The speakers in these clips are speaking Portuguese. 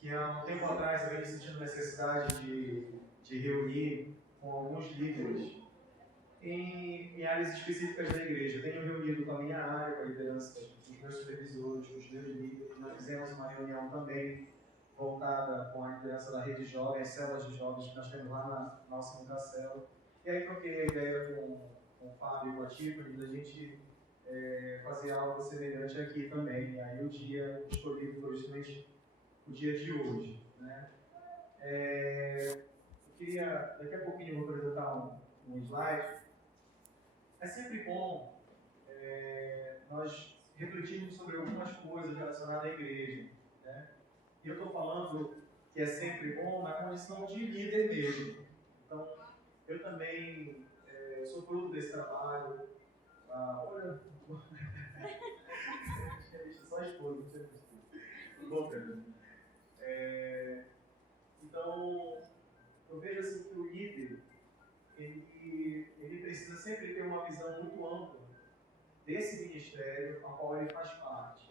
que há um tempo atrás eu venho sentindo necessidade de reunir com alguns líderes em áreas específicas da igreja. Tenho reunido com a minha área, com a liderança, com os meus supervisores, com os meus líderes. Nós fizemos uma reunião também voltada com a liderança da rede jovem, as células de jovens que nós temos lá na nossa segunda célula. E aí troquei a ideia com o Fábio e com a Tiffany da gente fazer algo semelhante aqui também. E aí o dia escolhido foi justamente o dia de hoje, né? Eu queria, daqui a pouquinho eu vou apresentar um slide. É sempre bom nós refletirmos sobre algumas coisas relacionadas à igreja, né? E eu estou falando que é sempre bom na condição de líder mesmo. Então, eu também sou fruto desse trabalho. Olha, só a esposa, não sei se bom, Pedro. Então, eu vejo assim que o líder ele precisa sempre ter uma visão muito ampla desse ministério ao qual ele faz parte.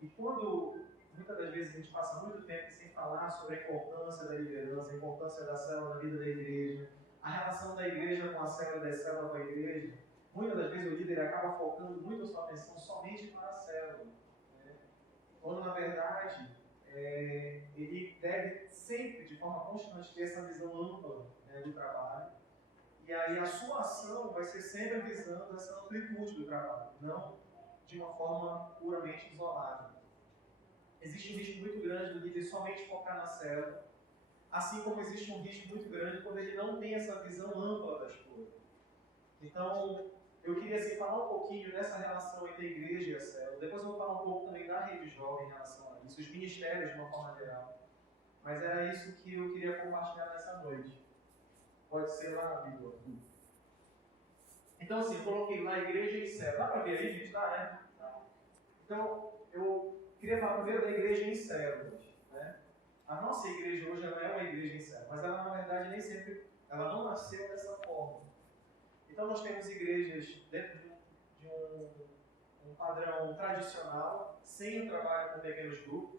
E quando, muitas das vezes, a gente passa muito tempo sem falar sobre a importância da liderança, a importância da célula na vida da igreja, a relação da igreja com a célula, da célula com a igreja, muitas das vezes o líder acaba focando muito a sua atenção somente para a célula, né? Quando, na verdade, ele deve sempre, de forma constante, ter essa visão ampla, né, do trabalho. E aí a sua ação vai ser sempre visando essa amplitude do trabalho, não de uma forma puramente isolada. Existe um risco muito grande do líder somente focar na célula, assim como existe um risco muito grande quando ele não tem essa visão ampla das coisas. Então, eu queria assim, falar um pouquinho dessa relação entre a igreja e a célula. Depois eu vou falar um pouco também da rede jovem em relação a isso, os ministérios de uma forma geral. Mas era isso que eu queria compartilhar nessa noite. Pode ser lá, Bíblia. Então, assim, eu coloquei lá igreja e célula. Dá para ver aí, gente? Tá, né? Tá. Então, eu queria falar primeiro da igreja em células, né? A nossa igreja hoje ela é uma igreja em célula, mas ela, na verdade, nem sempre, ela não nasceu dessa forma. Então, nós temos igrejas dentro de um padrão tradicional, sem o trabalho com pequenos grupos.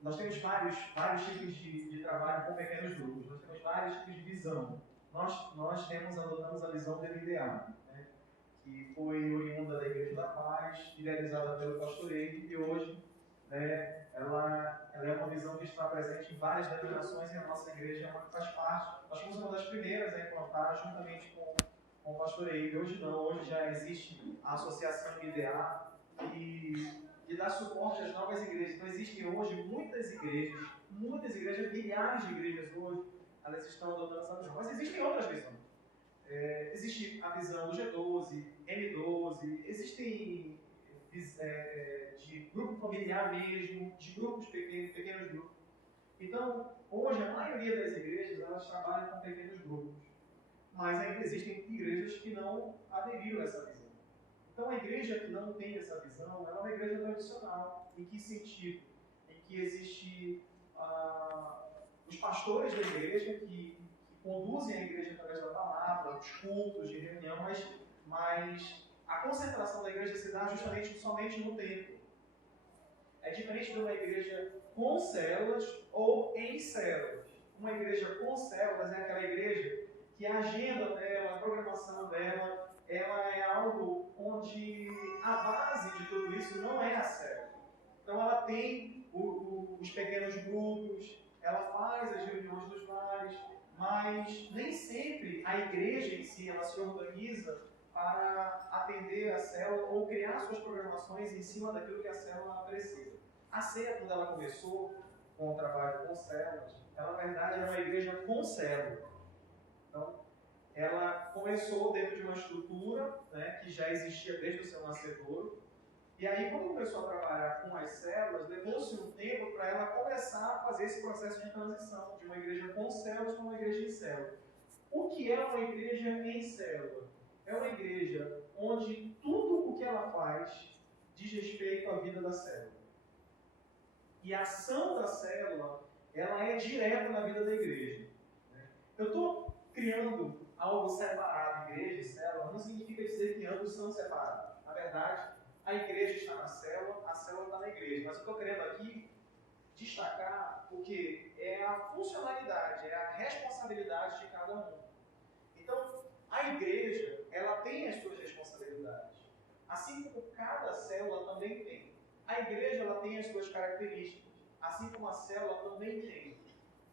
Nós temos vários tipos de trabalho com pequenos grupos, nós temos vários tipos de visão. Nós adotamos a visão do MDA, né, que foi oriunda da Igreja da Paz, idealizada pelo pastor Eide, e hoje, né, ela é uma visão que está presente em várias denominações e a nossa igreja faz parte. Nós fomos uma das primeiras a implantar, juntamente com o pastor Eide. Hoje não, hoje já existe a Associação MDA, e dar suporte às novas igrejas. Então existem hoje muitas igrejas, milhares de igrejas hoje, elas estão adotando essa visão. Mas existem outras visões. Existe a visão do G12, M12, existem de grupo familiar mesmo, de grupos pequenos grupos. Então, hoje a maioria das igrejas, elas trabalham com pequenos grupos. Mas ainda existem igrejas que não aderiram a essa visão. Então, a igreja que não tem essa visão, ela é uma igreja tradicional. Em que sentido? Em que existe os pastores da igreja que conduzem a igreja através da palavra, dos cultos, de reunião, mas a concentração da igreja se dá justamente somente no templo. É diferente de uma igreja com células ou em células. Uma igreja com células é aquela igreja que a agenda dela, a programação dela, ela é algo onde a base de tudo isso não é a célula. Então ela tem os pequenos grupos, ela faz as reuniões dos lares, mas nem sempre a igreja em si ela se organiza para atender a célula ou criar suas programações em cima daquilo que a célula precisa. A ceia, quando ela começou com o trabalho com células, ela na verdade era uma igreja com célula. Então, ela começou dentro de uma estrutura, né, que já existia desde o seu nascedouro. E aí, quando começou a trabalhar com as células, levou-se um tempo para ela começar a fazer esse processo de transição de uma igreja com células para uma igreja em célula. O que é uma igreja em célula? É uma igreja onde tudo o que ela faz diz respeito à vida da célula. E a ação da célula, ela é direta na vida da igreja. Eu estou criando algo separado, igreja e célula, não significa dizer que ambos são separados. Na verdade, a igreja está na célula, a célula está na igreja. Mas eu estou querendo aqui destacar porque é a funcionalidade, é a responsabilidade de cada um. Então, a igreja, ela tem as suas responsabilidades. Assim como cada célula também tem. A igreja, ela tem as suas características. Assim como a célula também tem.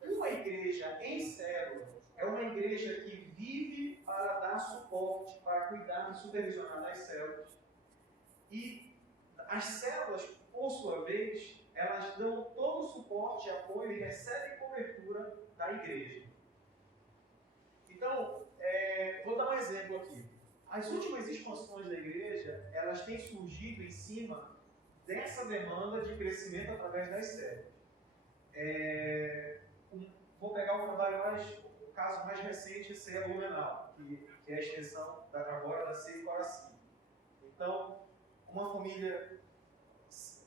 Uma igreja em célula é uma igreja que vive para dar suporte, para cuidar e supervisionar das células. E as células, por sua vez, elas dão todo o suporte e apoio e recebem cobertura da igreja. Então, vou dar um exemplo aqui. As últimas expansões da igreja, elas têm surgido em cima dessa demanda de crescimento através das células. Vou pegar o caso mais recente, Ceia Lumenal, que é a extensão agora da Ceia Coraci. Então,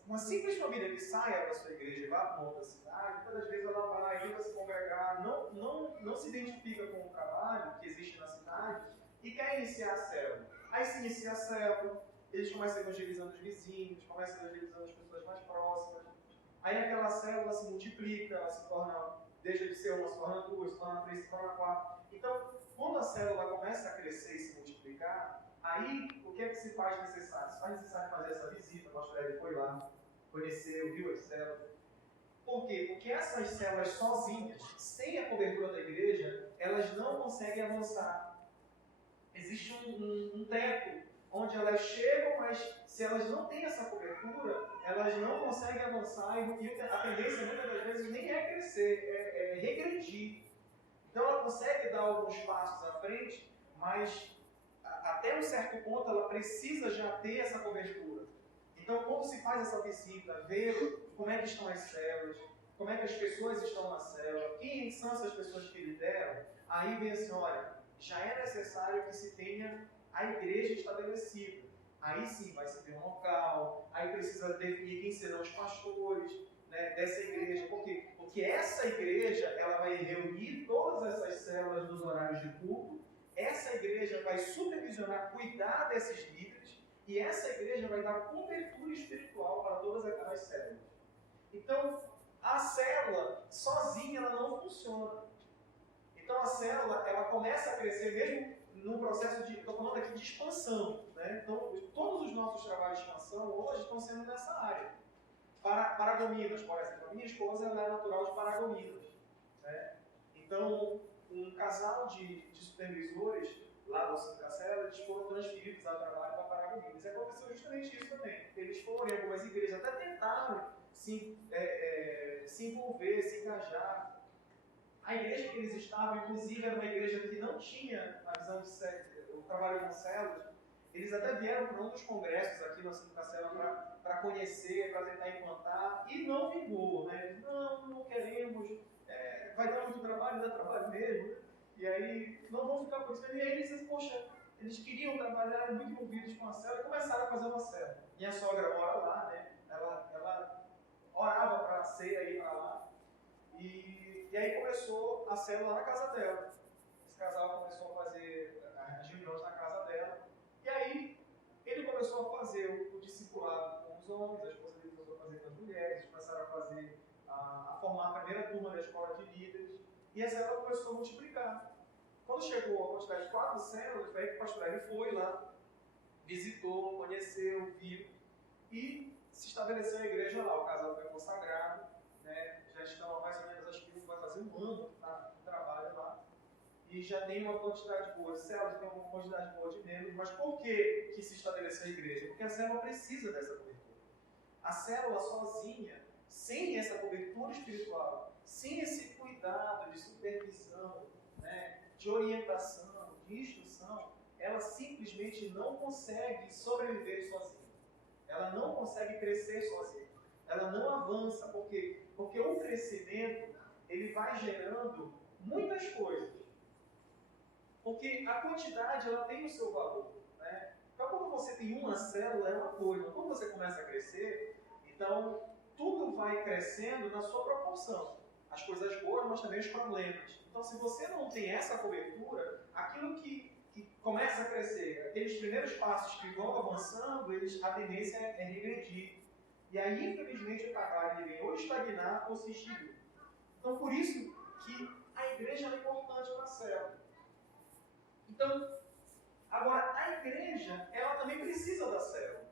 uma simples família que saia da sua igreja e vá para uma outra cidade, muitas vezes ela vai ainda se congregar, não se identifica com o trabalho que existe na cidade e quer iniciar a célula. Aí se inicia a célula, eles começam evangelizando os vizinhos, começam evangelizando as pessoas mais próximas. Aí aquela célula se multiplica, ela se torna, deixa de ser uma, se torna duas, se torna três, se torna quatro. Então, quando a célula começa a crescer e se multiplicar, aí o que é que se faz necessário? Se faz necessário fazer essa visita, o pastor Hélio foi lá, conheceu, viu as células. Por quê? Porque essas células sozinhas, sem a cobertura da igreja, elas não conseguem avançar. Existe um teto onde elas chegam, mas se elas não têm essa cobertura, elas não conseguem avançar e a tendência muitas das vezes nem é crescer, é regredir. Então ela consegue dar alguns passos à frente, mas até um certo ponto ela precisa já ter essa cobertura. Então quando se faz essa visita, ver como é que estão as células, como é que as pessoas estão na célula, quem são essas pessoas que lideram, aí vem assim, olha, já é necessário que se tenha a igreja estabelecida. Aí sim vai se ter um local, aí precisa definir quem serão os pastores, né, dessa igreja. Por quê? Porque essa igreja ela vai reunir todas essas células nos horários de culto, essa igreja vai supervisionar, cuidar desses líderes, e essa igreja vai dar cobertura espiritual para todas aquelas células. Então, a célula sozinha ela não funciona. Então a célula ela começa a crescer mesmo num processo de, estou falando aqui de expansão, né? Então todos os nossos trabalhos de expansão hoje estão sendo nessa área. Paragominas, por exemplo, a minha esposa ela é natural de Paragominas, né? Então um casal de supervisores lá do Centro da Célula, eles foram transferidos a trabalho para Paragominas. E aconteceu justamente isso também. Eles foram em algumas igrejas, até tentaram se envolver, se engajar. A igreja que eles estavam, inclusive, era uma igreja que não tinha a visão de o trabalho com células. Eles até vieram para um dos congressos aqui no Centro da Célula para conhecer, para tentar implantar, e não vingou, né? Não queremos, vai dar muito trabalho, dá trabalho mesmo. E aí, não vão ficar por isso. E aí eles, poxa, eles queriam trabalhar, muito envolvidos com a célula, e começaram a fazer uma célula. Minha sogra mora lá, né? Ela orava para a ceia ir para lá. E aí começou a célula na casa dela. Esse casal começou a fazer as reuniões na casa dela. E aí ele começou a fazer o discipulado com os homens, a esposa dele começou a fazer com as mulheres, eles começaram a formar a primeira turma da escola de líderes. E a célula começou a multiplicar. Quando chegou a quantidade de 4 células, aí o pastor Hélio foi lá, visitou, conheceu, viu e se estabeleceu a igreja lá. O casal foi consagrado, né? Já estão há mais ou menos, acho que vai fazer um ano que está no trabalho lá. E já tem uma quantidade boa de células, tem uma quantidade boa de membros. Mas por que se estabeleceu a igreja? Porque a célula precisa dessa cobertura. A célula sozinha, sem essa cobertura espiritual, sem esse cuidado de supervisão, né, de orientação, de instrução, ela simplesmente não consegue sobreviver sozinha. Ela não consegue crescer sozinha. Ela não avança. Por quê? Porque o crescimento ele vai gerando muitas coisas. Porque a quantidade ela tem o seu valor. Né? Então, quando você tem uma célula, é uma coisa. Quando você começa a crescer, então tudo vai crescendo na sua proporção. As coisas boas, mas também os problemas. Então, se você não tem essa cobertura, aquilo que começa a crescer, aqueles primeiros passos que vão avançando, a tendência é regredir. E aí, infelizmente, o trabalho vem ou estagnar ou se extinguir. Então, por isso que a igreja é importante para a célula. Então, agora, a igreja, ela também precisa da célula.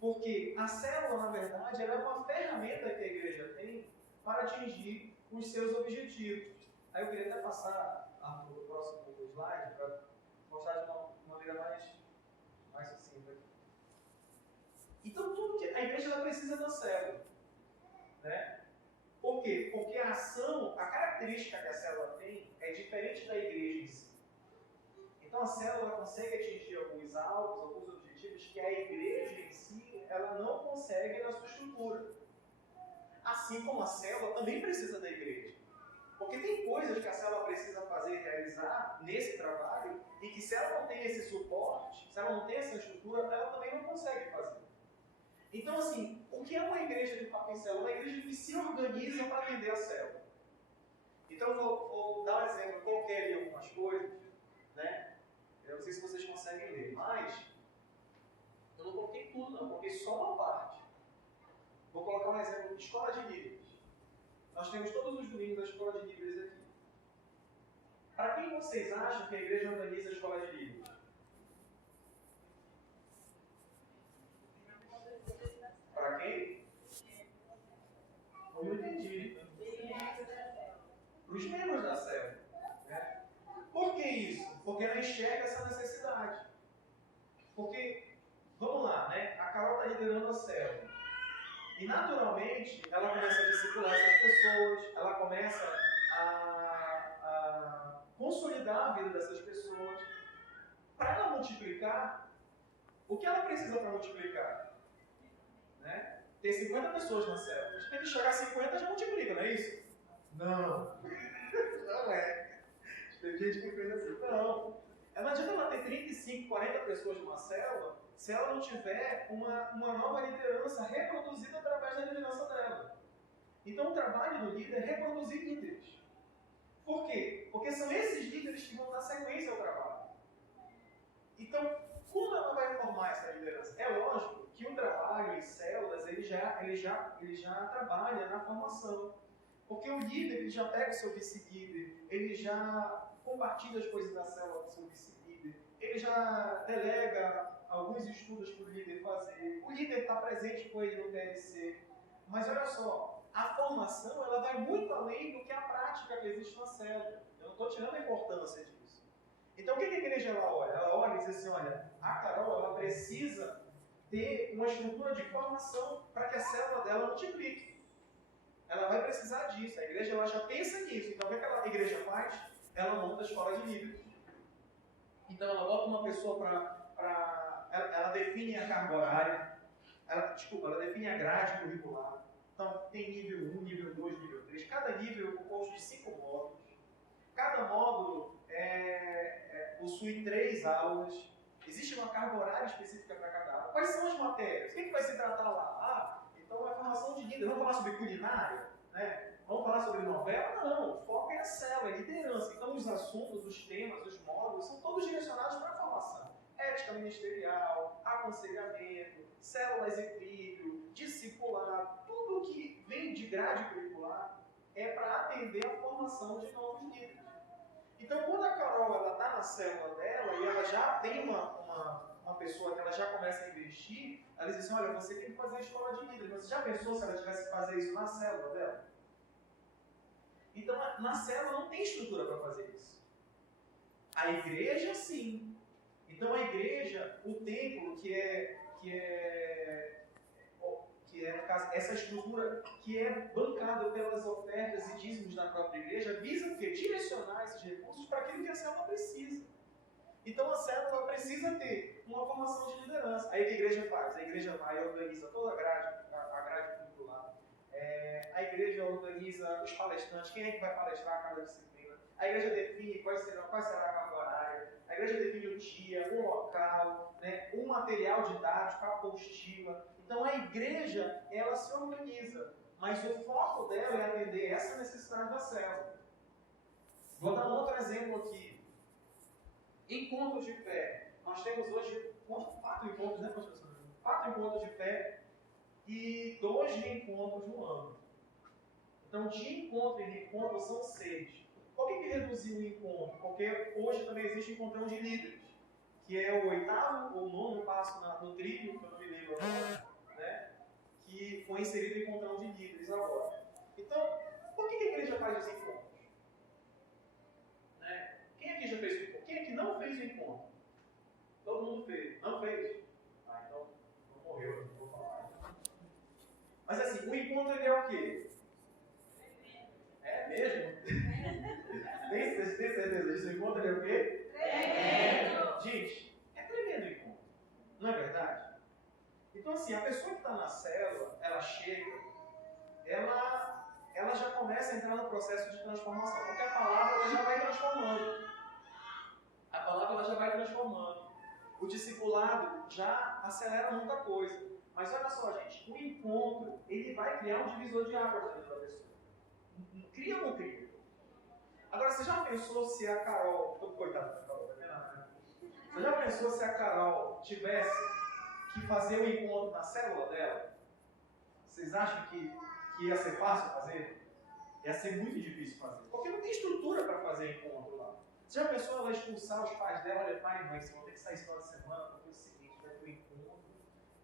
Porque a célula, na verdade, ela é uma ferramenta que a igreja tem para atingir os seus objetivos. Aí eu queria até passar para o próximo slide para mostrar de uma maneira mais sucinta aqui. Então, tudo que a igreja ela precisa da célula. Né? Por quê? Porque a ação, a característica que a célula tem é diferente da igreja em si. Então a célula consegue atingir alguns alvos, alguns objetivos que a igreja em si ela não consegue na sua estrutura. Assim como a célula também precisa da igreja. Porque tem coisas que a célula precisa fazer e realizar nesse trabalho e que se ela não tem esse suporte, se ela não tem essa estrutura, ela também não consegue fazer. Então, assim, o que é uma igreja de fato em célula? Uma igreja que se organiza para atender a célula. Então, eu vou dar um exemplo. Eu coloquei ali algumas coisas, né? Eu não sei se vocês conseguem ler, mas eu não coloquei tudo, não. Eu coloquei só uma parte. Vou colocar um exemplo de escola de líderes. Nós temos todos os domingos a escola de líderes aqui. Para quem vocês acham que a igreja organiza a escola de líderes? Para quem? Eu não entendi. Para os membros da célula. Né? Por que isso? Porque ela enxerga essa necessidade. Porque, vamos lá, né? A Carol está liderando a célula. E naturalmente, ela começa a discipular essas pessoas, ela começa a consolidar a vida dessas pessoas. Para ela multiplicar, o que ela precisa para multiplicar? Né? Tem 50 pessoas na célula. Se ele chegar a 50, já multiplica, não é isso? Não. Não é. Tem gente que pensa assim. Não. Não adianta ela ter 35, 40 pessoas numa célula se ela não tiver uma nova liderança reproduzida através da liderança dela. Então o trabalho do líder é reproduzir líderes. Por quê? Porque são esses líderes que vão dar sequência ao trabalho. Então, como ela vai formar essa liderança? É lógico que o trabalho em células, ele já trabalha na formação. Porque o líder, ele já pega o seu vice-líder, ele já compartilha as coisas da célula com o seu vice-líder, ele já delega alguns estudos para o líder fazer, o líder está presente com ele no PLC. Mas olha só, a formação ela vai muito além do que a prática que existe na célula. Eu não estou tirando a importância disso. Então o que a igreja ela olha? Ela olha e diz assim, olha, a Carol ela precisa ter uma estrutura de formação para que a célula dela multiplique. Ela vai precisar disso, a igreja ela já pensa nisso. Então o que a igreja faz? Ela monta a escola de líderes. Então ela bota uma pessoa ela define a carga horária, ela define a grade curricular. Então tem nível 1, nível 2, nível 3. Cada nível é composto de 5 módulos. Cada módulo possui 3 aulas. Existe uma carga horária específica para cada aula. Quais são as matérias? O que vai se tratar lá? Então é formação de líder. Vamos falar sobre culinária? Né? Vamos falar sobre novela? Não, o foco é a célula, é liderança. Então os assuntos, os temas, os módulos são todos direcionados para a formação. Ética ministerial, aconselhamento, células equilíbrio, discipulado, tudo que vem de grade curricular é para atender a formação de novos líderes. Então quando a Carol está na célula dela e ela já tem uma pessoa que ela já começa a investir, ela diz assim, olha, você tem que fazer a escola de líderes. Você já pensou se ela tivesse que fazer isso na célula dela? Então, na célula não tem estrutura para fazer isso. A igreja, sim. Então, a igreja, o templo, que é essa estrutura que é bancada pelas ofertas e dízimos da própria igreja, visa o quê? Direcionar esses recursos para aquilo que a célula precisa. Então, a célula precisa ter uma formação de liderança. Aí o que a igreja faz? A igreja vai e organiza toda a grade curricular. A igreja organiza os palestrantes, quem é que vai palestrar cada disciplina. A igreja define qual será a carga horária. A igreja define o dia, o local, né, um material didático, a apostila. Então a igreja, ela se organiza, mas o foco dela é atender essa necessidade da célula. Vou dar um outro exemplo aqui. Encontros de fé. Nós temos hoje 4 encontros, né, professor? 4 encontros de fé e 2 reencontros no ano. Então, de encontro em reencontro são 6. Por que reduziu o encontro? Porque hoje também existe encontrão de líderes, que é o 8º ou 9º passo no trilho, que eu não me lembro agora, né? Que foi inserido em encontrão de líderes agora. Então, por que a igreja faz os encontros? Né? Quem aqui já fez o encontro? Quem aqui não fez o encontro? Todo mundo fez. Não fez? Ah, então não morreu, não vou falar. Mas assim, o encontro ele é o quê? É mesmo? Tem certeza disso? O encontro ele é o quê? Tremendo! Gente, é tremendo o encontro. Não é verdade? Então assim, a pessoa que está na célula, ela chega, ela já começa a entrar no processo de transformação, porque a palavra ela já vai transformando. A palavra ela já vai transformando. O discipulado já acelera muita coisa. Mas olha só, gente, o encontro, ele vai criar um divisor de águas dentro da pessoa. Cria ou não cria? Agora, você já pensou se a Carol... Coitada da Carol, tá vendo? Né? Você já pensou se a Carol tivesse que fazer o encontro na célula dela? Vocês acham que ia ser fácil fazer? Ia ser muito difícil fazer. Porque não tem estrutura para fazer encontro lá. Você já pensou ela expulsar os pais dela? Olha, pai e mãe, vocês vão ter que sair esse final de semana, porque é o seguinte, vai ter um encontro,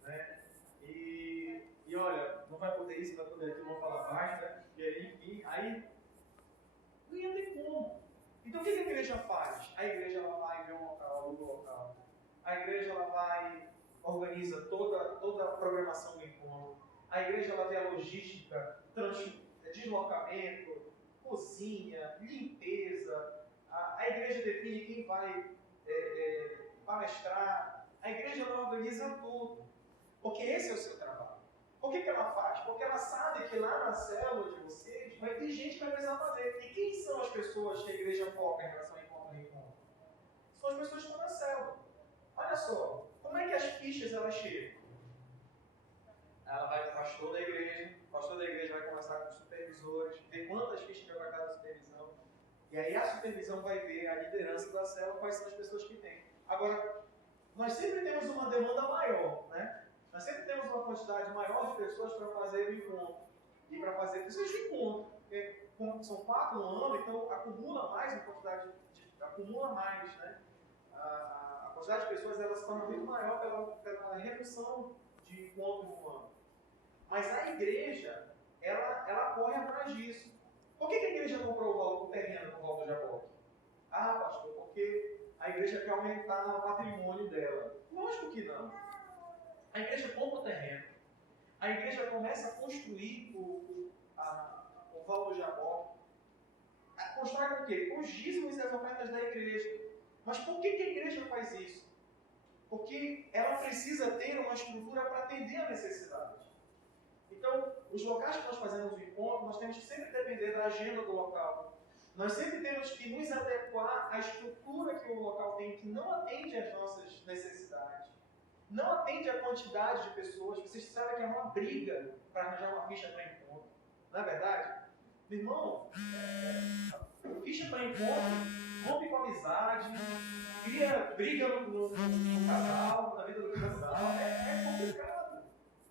né? E olha, não vai poder isso, não vai poder aquilo, vão falar baixo, né? E aí, enfim, aí não ia ter como. Então o que a igreja faz? A igreja ela vai ver um local, aluga um local. A igreja ela vai, organiza toda a programação do encontro. A igreja ela vê a logística, deslocamento, cozinha, limpeza. A igreja define quem vai palestrar. A igreja ela organiza tudo. Porque esse é o seu trabalho. Por que ela faz? Porque ela sabe que lá na célula de vocês vai ter gente que vai precisar fazer. E quem são as pessoas que a igreja foca em relação a encontro e encontro? São as pessoas que estão na célula. Olha só, como é que as fichas elas chegam? Ela vai para o pastor da igreja vai conversar com os supervisores, ver quantas fichas vai para cada supervisão. E aí a supervisão vai ver a liderança da célula, quais são as pessoas que tem. Agora, nós sempre temos uma demanda maior, né? Nós sempre temos uma quantidade maior de pessoas para fazer o encontro. E para fazer pessoas de encontro. Porque são 4 no ano, então acumula mais a quantidade acumula mais, né? A quantidade de pessoas ela se torna muito maior pela redução de encontros no ano. Mas a igreja, ela corre atrás disso. Por que a igreja comprou o terreno no Val do Jaboque? Ah, pastor, porque a igreja quer aumentar o patrimônio dela. Lógico que não. A igreja compra o terreno. A igreja começa a construir o Val do Jaboque. Constrói com o quê? Com os dízimos e as ofertas da igreja. Mas por que a igreja faz isso? Porque ela precisa ter uma estrutura para atender a necessidade. Então, os locais que nós fazemos o encontro, nós temos que sempre depender da agenda do local. Nós sempre temos que nos adequar à estrutura que o local tem, que não atende às nossas necessidades. Não atende à quantidade de pessoas. Vocês sabem que é uma briga para arranjar uma ficha para encontro. Não é verdade? Meu irmão, ficha para encontro, rompe com amizade, cria briga no casal, na vida do casal. É complicado.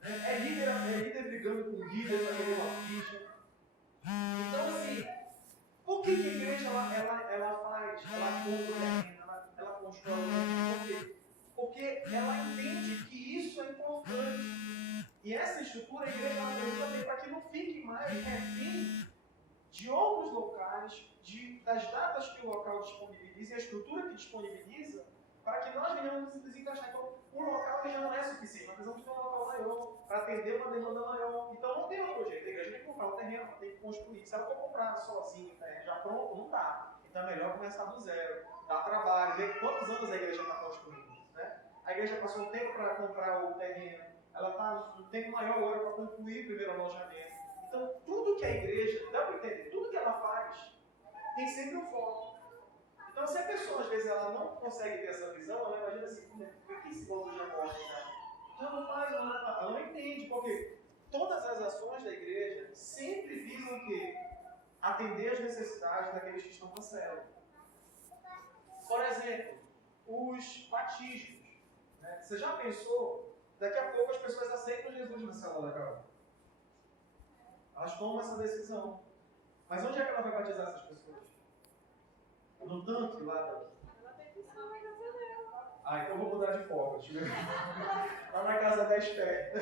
É líder brigando com líder para querer uma ficha. Então, assim, por que a igreja ela faz? Ela compra o terreno, ela constrói o terreno. Por quê? Porque ela entende que isso é importante. E essa estrutura a igreja precisa ter para que não fique mais refém de outros locais, das datas que o local disponibiliza e a estrutura que disponibiliza, para que nós venhamos nos desencaixar. Então, o local já não é suficiente, nós precisamos ter um local maior, para atender uma demanda maior. Então, não tem outro jeito, a igreja tem que comprar o terreno, ela tem que construir. Se ela for comprar sozinha, já pronto, não dá. Então, é melhor começar do zero, dar trabalho, ver quantos anos a igreja está construindo. Né? A igreja passou um tempo para comprar o terreno, ela está um tempo maior agora para concluir o primeiro alojamento. Então, tudo que a igreja, dá para entender, tudo que ela faz, tem sempre um foco. Então, se a pessoa, às vezes, ela não consegue ter essa visão, ela imagina assim, por que esse povo já morre, né? Então, não faz, ela não entende, porque todas as ações da igreja sempre visam o quê? Atender as necessidades daqueles que estão na célula. Por exemplo, os batismos. Né? Você já pensou daqui a pouco as pessoas aceitam Jesus na célula da Carol. Elas tomam essa decisão. Mas onde é que ela vai batizar essas pessoas? No tanque lá da... Ela tem que estar na casa dela. Ah, então eu vou mudar de foco. Lá na casa da Esther.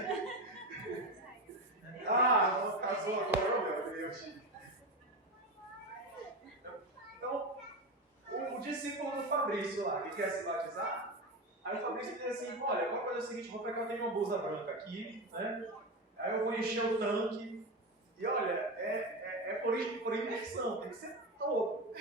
Ah, casou agora, meu Deus. Então, o discípulo do Fabrício lá, que quer se batizar, aí o Fabrício diz assim, olha, vou fazer o seguinte, vou pegar, eu tenho uma blusa branca aqui, né? Aí eu vou encher o tanque, e olha, é por imersão, tem que ser todo.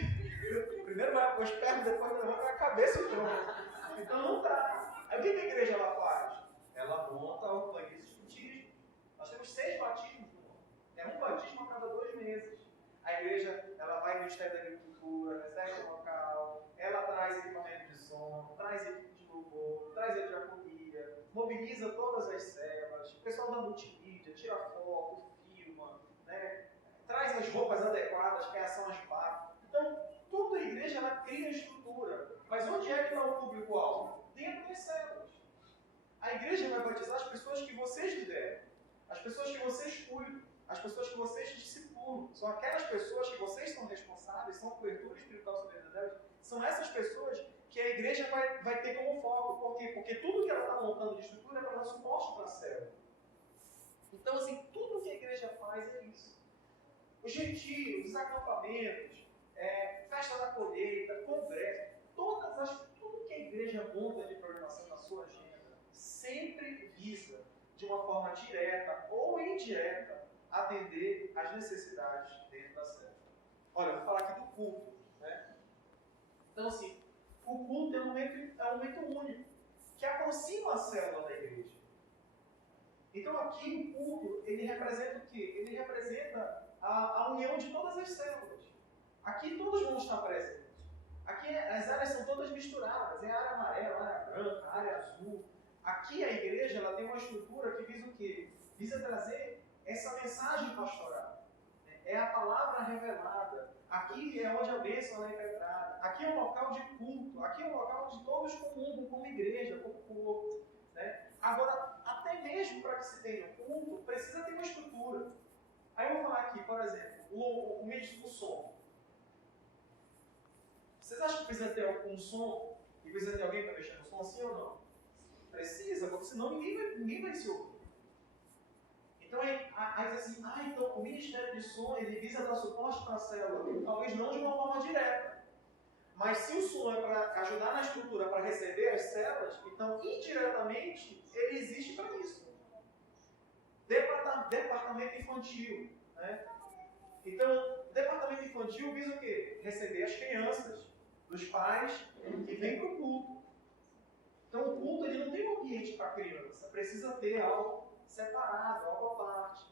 Primeiro vai os pés, depois levanta a cabeça do tronco. Então não dá. Aí o que a igreja ela faz? Ela monta organiza os batismos. Nós temos 6 batismos no ano. É um batismo a cada 2 meses. A igreja ela vai no Ministério da Agricultura, recebe o local, ela traz equipamento de som, traz equipe de louvor, traz a diaconia, mobiliza todas as células, o pessoal da multimídia, tira foto, filma, né? Traz as roupas adequadas, que são as partes. Então, toda a igreja ela cria estrutura. Mas onde é que está o público-alvo? Dentro das células. A igreja vai batizar as pessoas que vocês lideram, as pessoas que vocês cuidam, as pessoas que vocês discipulam. São aquelas pessoas que vocês são responsáveis, são a cobertura espiritual sobre a vida delas. São essas pessoas que a igreja vai ter como foco. Por quê? Porque tudo que ela está montando de estrutura é para dar suporte para a célula. Então, assim, tudo que a igreja faz é isso. Os retiros, os acampamentos, festa da colheita, congresso, tudo que a igreja monta de programação na sua agenda sempre visa, de uma forma direta ou indireta, atender às necessidades dentro da célula. Olha, eu vou falar aqui do culto. Né? Então, assim, o culto é um momento único, que aproxima a célula da igreja. Então, aqui o culto, ele representa o quê? Ele representa a união de todas as células. Aqui todos vão estar presentes. Aqui as áreas são todas misturadas. É a área amarela, a área branca, a área azul. Aqui a igreja ela tem uma estrutura que visa o quê? Visa trazer essa mensagem pastoral. É a palavra revelada. Aqui é onde a bênção é impetrada. Aqui é um local de culto. Aqui é um local onde todos comungam como igreja, como corpo. Né? Agora, até mesmo para que se tenha culto, precisa ter uma estrutura. Aí eu vou falar aqui, por exemplo, o som. Vocês acham que precisa ter algum som e precisa ter alguém para mexer no som, sim ou não? Precisa, porque senão ninguém vai se ouvir. Então, aí diz assim, então o Ministério de Som ele visa dar suporte para a célula, talvez não de uma forma direta. Mas se o som é para ajudar na estrutura, para receber as células, então indiretamente ele existe para isso. Departamento infantil. Né? Então, departamento infantil visa o quê? Receber as crianças dos pais que vêm para o culto. Então, o culto ele não tem um ambiente para criança, precisa ter algo separado, algo à parte.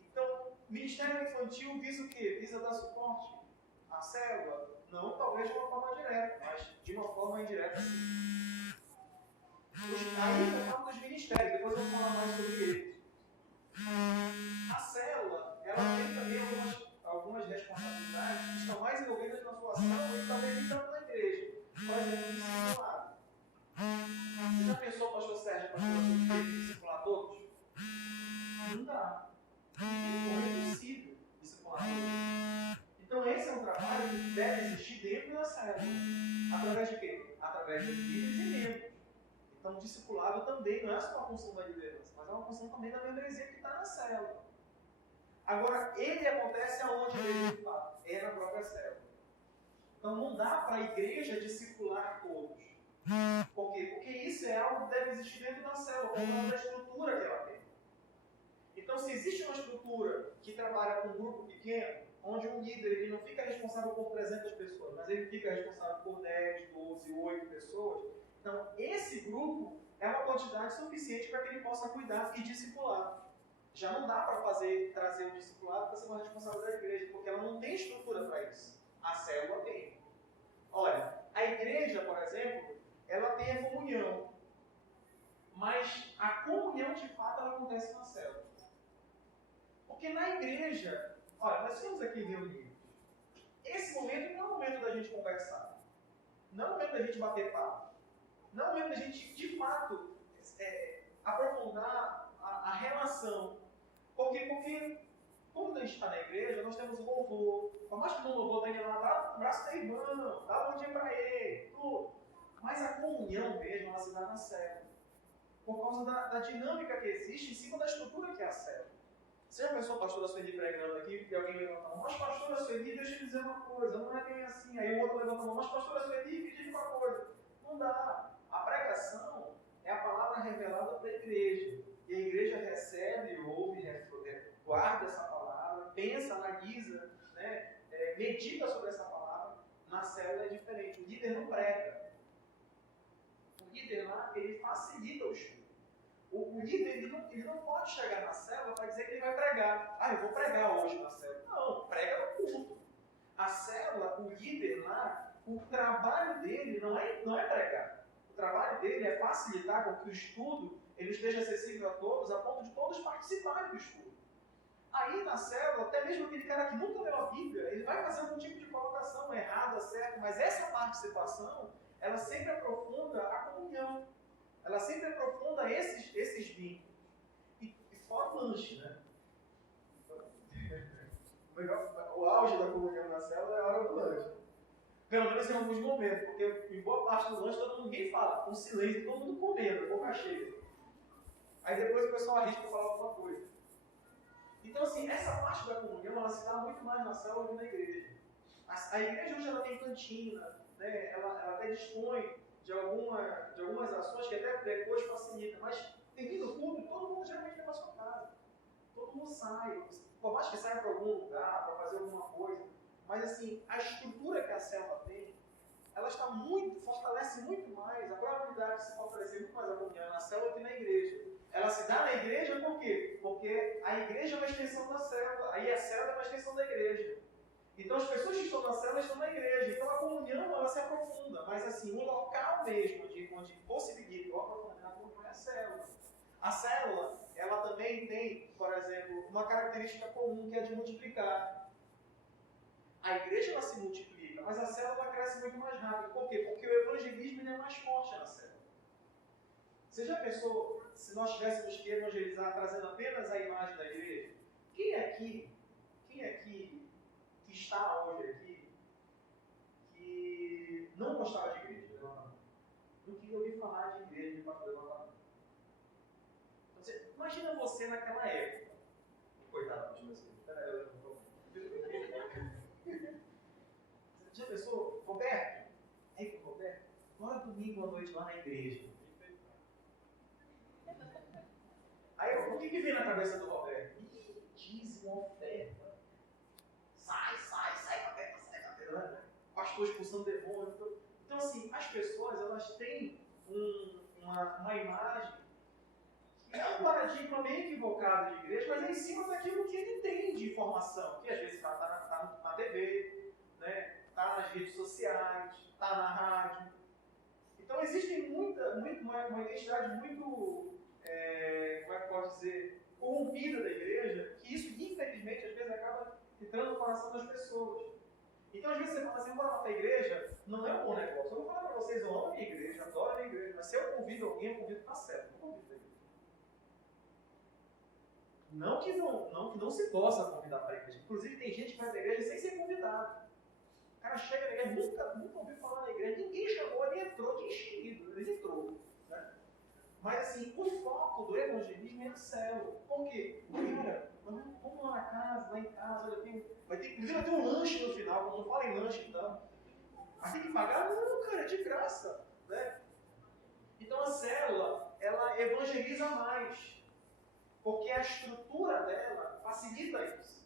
Então, Ministério Infantil visa o quê? Visa dar suporte à célula? Não, talvez de uma forma direta, mas de uma forma indireta sim. Aí eu falo dos ministérios, depois eu vou falar mais sobre eles. A célula, ela tem também algumas responsabilidades que estão mais envolvidas na sua ação e também estão na igreja. Por exemplo, discipular. Você já pensou, pastor Sérgio, pastor, discipular todos? Não dá. É impossível discipular todos. Então esse é um trabalho que deve existir dentro da célula. Através de quê? Através dos líderes e membros. Então o discipulado também não é só uma função da liderança, mas é uma função também da membresia que está na célula. Agora, ele acontece aonde ele de fato? É na própria célula. Então não dá para a igreja discipular todos. Por quê? Porque isso é algo que deve existir dentro da célula, por causa da estrutura que ela tem. Então, se existe uma estrutura que trabalha com um grupo pequeno, onde um líder ele não fica responsável por 300 pessoas, mas ele fica responsável por 10, 12, 8 pessoas, então esse grupo é uma quantidade suficiente para que ele possa cuidar e discipular. Já não dá para trazer um discipulado para ser uma responsabilidade da igreja, porque ela não tem estrutura para isso. A célula tem. Olha, a igreja, por exemplo, ela tem a comunhão, mas a comunhão de fato ela acontece na célula. Porque na igreja, olha, nós estamos aqui reunidos. Esse momento não é o momento da gente conversar. Não é o momento da gente bater papo. Não é o momento da gente, de fato, aprofundar a relação. Por quê? Porque quando a gente está na igreja, nós temos o louvor. Por mais que no louvor tenha lá, dá um abraço do irmão, dá um bom dia para ele, tudo. Mas a comunhão mesmo, ela se dá na célula. Por causa da dinâmica que existe em cima da estrutura que é a célula. Você já pensou a pastora Sueli pregando aqui, e alguém levanta a mão, mas pastora Sueli, deixa eu te dizer uma coisa, não é bem assim. Aí o outro levanta a mão, mas pastora Sueli, me diga uma coisa. Não dá. A pregação é a palavra revelada para a igreja. E a igreja recebe, ouve, guarda essa palavra, pensa, analisa, né, medita sobre essa palavra. Na célula é diferente. O líder não prega. O líder lá, ele facilita o estudo. O líder, ele não pode chegar na célula para dizer que ele vai pregar. Ah, eu vou pregar hoje na célula. Não, prega no culto. A célula, o líder lá, o trabalho dele não é pregar. O trabalho dele é facilitar com que o estudo ele esteja acessível a todos, a ponto de todos participarem do estudo. Aí na célula, até mesmo aquele cara que nunca leu a Bíblia, ele vai fazer algum tipo de colocação errada, certo? Mas essa participação, ela sempre aprofunda a comunhão. Ela sempre aprofunda esses vínculos. E fora o lanche, né? O auge da comunhão na célula é a hora do lanche. Pelo menos em alguns momentos, porque em boa parte do lanche ninguém fala, com silêncio, todo mundo comendo, boca cheia. Aí depois o pessoal arrisca falar alguma coisa. Então, assim, essa parte da comunhão, ela se dá muito mais na célula do que na igreja. A igreja hoje ela tem cantina, né? ela até dispõe de algumas ações que até depois facilita, mas termina o culto, todo mundo geralmente vai para a sua casa. Todo mundo sai, por mais que saia para algum lugar, para fazer alguma coisa, mas assim, a estrutura que a célula tem, ela fortalece muito mais, a probabilidade de se fortalecer muito mais a comunhão na célula que na igreja. Ela se dá na igreja por quê? Porque a igreja é uma extensão da célula, aí a célula é uma extensão da igreja. Então as pessoas que estão na célula estão na igreja, então a comunhão ela se aprofunda, mas assim, o local mesmo onde possibilita o aprofundamento é a célula. A célula, ela também tem, por exemplo, uma característica comum que é de multiplicar. A igreja ela se multiplica, mas a célula cresce muito mais rápido. Por quê? Porque o evangelismo é mais forte na célula. Você já pensou se nós tivéssemos que evangelizar trazendo apenas a imagem da igreja? Quem aqui que está hoje aqui que não gostava de igreja? Não queria ouvir falar de igreja, de pastor levantamento. Imagina você naquela época. Coitado de você. Já pensou? Roberto? Roberto, bora domingo à noite lá na igreja. Aí o que vem na cabeça do Roberto? Dízimo, oferta. Sai, oferta. Pastor expulsando demônio. Então, assim, as pessoas, elas têm uma imagem que é um paradigma bem equivocado de igreja, mas é em cima daquilo que ele tem de informação, que às vezes está na TV, né? Está nas redes sociais, está na rádio. Então, existe uma identidade muito, como é que pode dizer, corrompida da igreja, que isso, infelizmente, às vezes acaba entrando no coração das pessoas. Então, às vezes você fala assim, bora lá para a igreja, não é um bom negócio. Eu vou falar para vocês, eu amo a minha igreja, adoro a minha igreja, mas se eu convido alguém, eu convido para a célula, não convido para a igreja. Não que não se possa convidar para a igreja. Inclusive, tem gente que vai para a igreja sem ser convidado. O cara chega na igreja, nunca ouviu falar na igreja, ninguém chamou, ele entrou de enxerido, ele entrou. Né? Mas assim, o foco do evangelismo é a célula. Por quê? Cara, vamos lá na casa, lá em casa, vai ter um lanche no final, quando eu falo em lanche então. Mas tem que pagar? Não, cara, é de graça. Né? Então a célula, ela evangeliza mais. Porque a estrutura dela facilita isso.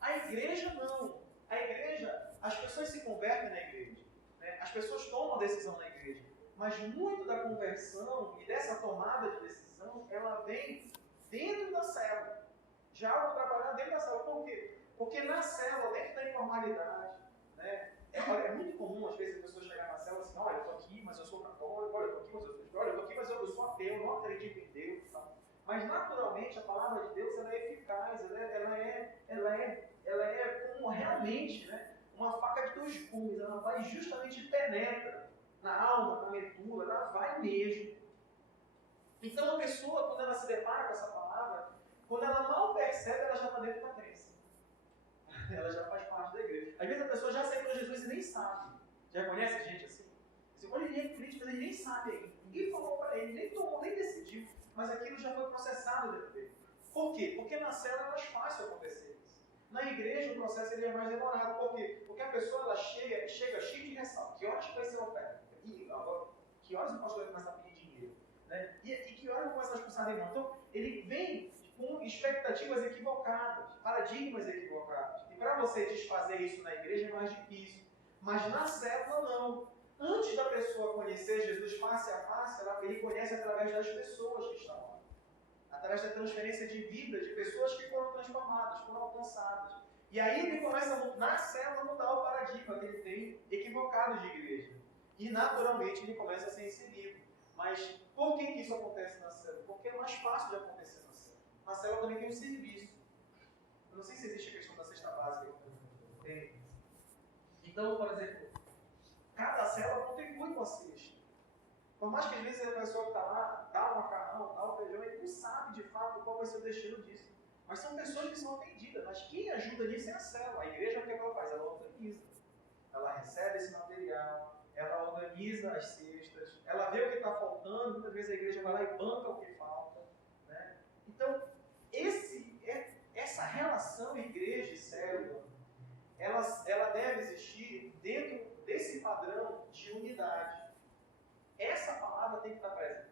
A igreja não. A igreja, as pessoas se convertem na igreja. Né? As pessoas tomam a decisão na igreja. Mas muito da conversão e dessa tomada de decisão, ela vem dentro da célula. Já ao trabalhar dentro da célula. Por quê? Porque na célula, dentro da informalidade, né? É muito comum, às vezes, a pessoa chegar na célula e assim, olha, eu estou aqui, mas eu sou católico, olha, eu estou aqui, mas eu sou histórico, eu estou aqui, mas eu sou ateu, não acredito em Deus. Tá? Mas, naturalmente, a palavra de Deus ela é eficaz, ela é como realmente, né, uma faca de dois gumes, ela vai justamente penetra na alma, na medula, ela vai mesmo. Então a pessoa, quando ela se depara com essa palavra, quando ela mal percebe, ela já está dentro da crença. Ela já faz parte da igreja. Às vezes a pessoa já aceitou Jesus e nem sabe. Já conhece gente assim? Você olha, ele é crente, mas ele nem sabe ainda. Ninguém falou para ele, nem tomou, nem decidiu. Mas aquilo já foi processado dentro dele. Por quê? Porque na célula é mais fácil acontecer isso. Na igreja o processo ele é mais demorado. Por quê? Porque a pessoa ela chega cheia de ressalto. Que horas que vai ser a oferta? E agora, que horas o pastor vai começar a pedir dinheiro? Né? E que horas vai começar a expulsar demônio? Então, ele vem com expectativas equivocadas, paradigmas equivocados. E para você desfazer isso na igreja é mais difícil. Mas na célula não. Antes da pessoa conhecer Jesus face a face, ele conhece através das pessoas que estão lá. Através da transferência de vida, de pessoas que foram transformadas, foram alcançadas. E aí ele começa, na célula, a mudar o paradigma que ele tem equivocado de igreja. E naturalmente ele começa a ser inserido. Mas por que isso acontece na célula? Porque é mais fácil de acontecer na célula. Na célula também tem um serviço. Eu não sei se existe a questão da cesta básica. Tem. Então, por exemplo, cada célula contribui com a cesta. Por mais que às vezes a pessoa que está lá, dá o macarrão, dá o feijão, ele não sabe de fato qual vai ser o destino disso. Mas são pessoas que são atendidas. Mas quem ajuda nisso é a célula. A igreja, o que ela faz? Ela organiza. Ela recebe esse material, ela organiza as cestas, ela vê o que está faltando, muitas vezes a igreja vai lá e banca o que falta. Né? Então, essa relação igreja e célula, ela deve existir dentro desse padrão de unidade. Essa palavra tem que estar presente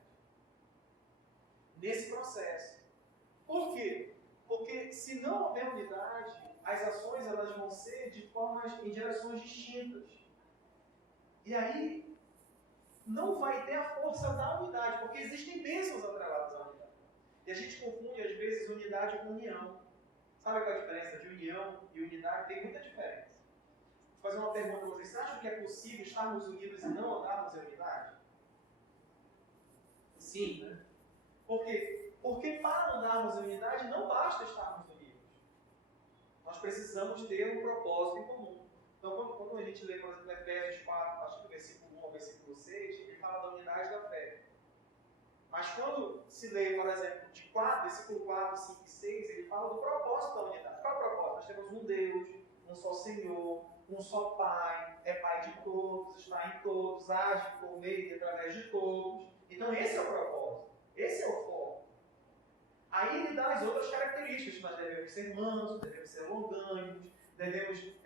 nesse processo. Por quê? Porque se não houver unidade, as ações elas vão ser em direções distintas. E aí não vai ter a força da unidade, porque existem bênçãos atreladas à unidade. E a gente confunde às vezes unidade com união. Sabe qual é a diferença de união e unidade? Tem muita diferença. Vou fazer uma pergunta para vocês. Vocês acham que é possível estarmos unidos e não andarmos em unidade? Sim, né? Por quê? Porque para andarmos em unidade não basta estarmos unidos. Nós precisamos ter um propósito em comum. Então, quando a gente lê, por exemplo, Efésios 4, acho que do versículo 1 ao versículo 6, ele fala da unidade da fé. Mas quando se lê, por exemplo, versículo 4, 5 e 6, ele fala do propósito da unidade. Qual é o propósito? Nós temos um Deus, um só Senhor, um só Pai, é Pai de todos, está em todos, age por meio e através de todos. Então esse é o propósito, esse é o foco. Aí ele dá as outras características, nós devemos ser mansos, devemos ser longânimos, devemos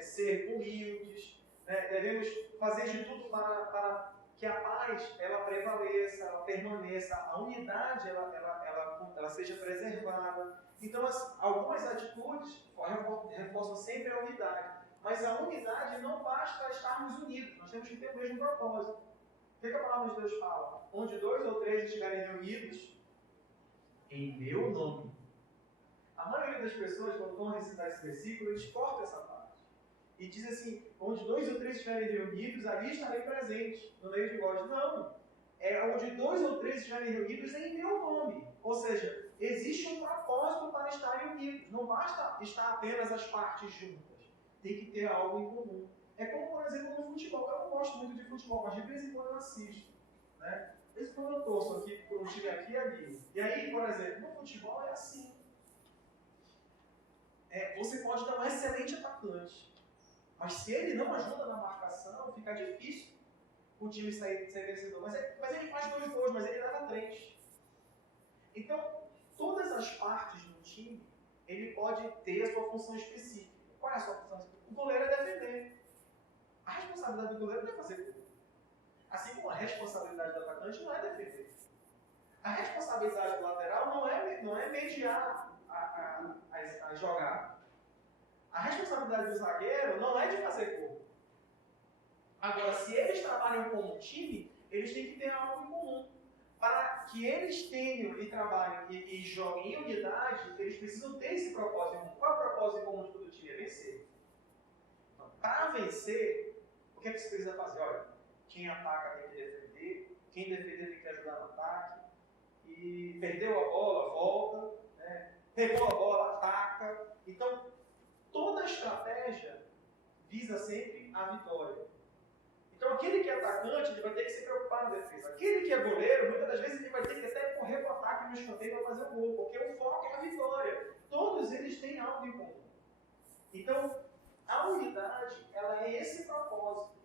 ser humildes, né? Devemos fazer de tudo para que a paz ela prevaleça, ela permaneça, a unidade ela seja preservada. Então algumas atitudes reforçam sempre a unidade, mas a unidade não basta estarmos unidos, nós temos que ter o mesmo propósito. O que a palavra de Deus fala? Onde 2 ou 3 estiverem reunidos em meu nome. A maioria das pessoas, quando vão recitar esse versículo, eles cortam essa parte. E diz assim, onde 2 ou 3 estiverem reunidos, ali estarei presente, no meio de vós. Não. É onde 2 ou 3 estiverem reunidos em meu nome. Ou seja, existe um propósito para estarem unidos. Não basta estar apenas as partes juntas. Tem que ter algo em comum. É como, por exemplo, no futebol. Eu não gosto muito de futebol, mas de vez em quando eu assisto. Né? De vez em quando eu torço aqui por um time aqui e ali. E aí, por exemplo, no futebol é assim. Você pode dar um excelente atacante. Mas se ele não ajuda na marcação, fica difícil o time ser vencedor. Mas ele faz 2 gols, mas ele leva 3. Então, todas as partes do time, ele pode ter a sua função específica. Qual é a sua função específica? O goleiro é defender. A responsabilidade do goleiro não é fazer gol. Assim como a responsabilidade do atacante não é defender. A responsabilidade do lateral não é mediar a jogada. A responsabilidade do zagueiro não é de fazer gol. Agora, se eles trabalham como time, eles têm que ter algo em comum. Para que eles tenham e trabalhem e joguem em unidade, eles precisam ter esse propósito em comum. Qual é o propósito em comum de todo time? É vencer. Então, para vencer, o que é que você precisa fazer? Olha, quem ataca tem que defender, quem defender tem que ajudar no ataque, e perdeu a bola, volta, né? Pegou a bola, ataca. Então, toda a estratégia visa sempre a vitória. Então, aquele que é atacante, ele vai ter que se preocupar na defesa. Aquele que é goleiro, muitas das vezes ele vai ter que até correr para o ataque no escanteio para fazer o gol, porque o foco é a vitória. Todos eles têm algo em comum. Então, a unidade, ela é esse propósito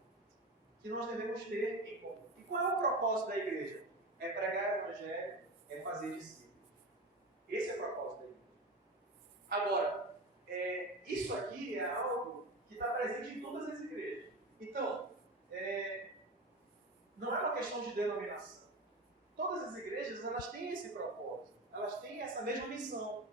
que nós devemos ter em comum. E qual é o propósito da igreja? É pregar o evangelho, é fazer discípulos. Esse é o propósito da igreja. Agora, isso aqui é algo que está presente em todas as igrejas. Então, não é uma questão de denominação. Todas as igrejas, elas têm esse propósito. Elas têm essa mesma missão.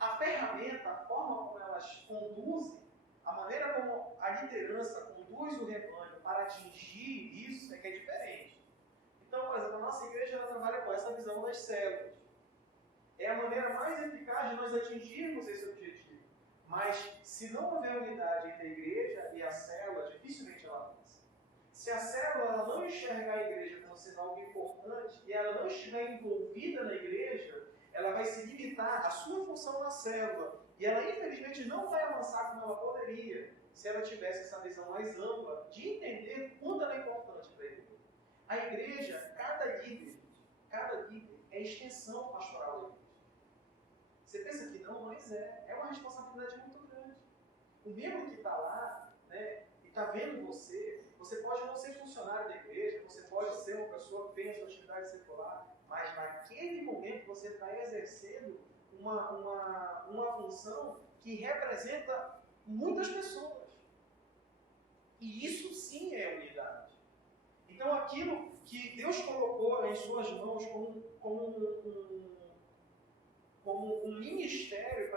A ferramenta, a forma como elas conduzem, a maneira como a liderança conduz o rebanho para atingir isso é que é diferente. Então, por exemplo, a nossa igreja ela trabalha com essa visão das células. É a maneira mais eficaz de nós atingirmos esse objetivo. Mas, se não houver unidade entre a igreja e a célula, dificilmente ela avança. Se a célula ela não enxergar a igreja como sendo algo importante e ela não estiver envolvida na igreja, ela vai se limitar à sua função na célula. E ela, infelizmente, não vai avançar como ela poderia se ela tivesse essa visão mais ampla de entender quanto ela é importante para a igreja. A igreja, cada líder é extensão pastoral da igreja. Você pensa que não, mas é uma responsabilidade muito grande. O membro que está lá, né, e está vendo você pode não ser funcionário da igreja, você pode ser uma pessoa que tem a sua atividade secular, mas naquele momento você está exercendo uma função que representa muitas pessoas. E isso sim é unidade. Então aquilo que Deus colocou em suas mãos como um ministério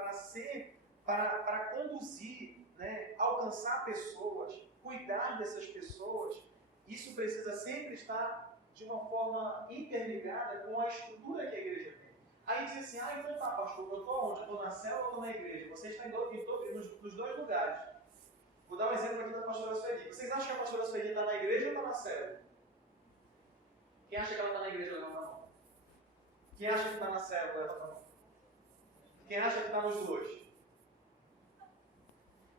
para conduzir, né, alcançar pessoas, cuidar dessas pessoas, isso precisa sempre estar de uma forma interligada com a estrutura que a igreja tem. Aí diz assim, então tá, pastor, eu estou onde? Eu estou na célula ou estou na igreja? Você está nos dois lugares. Vou dar um exemplo aqui da pastora Sueli. Vocês acham que a pastora Sueli está na igreja ou está na célula? Quem acha que ela está na igreja, levanta a mão. Quem acha que está na célula, levanta a mão. Quem acha que está nos dois?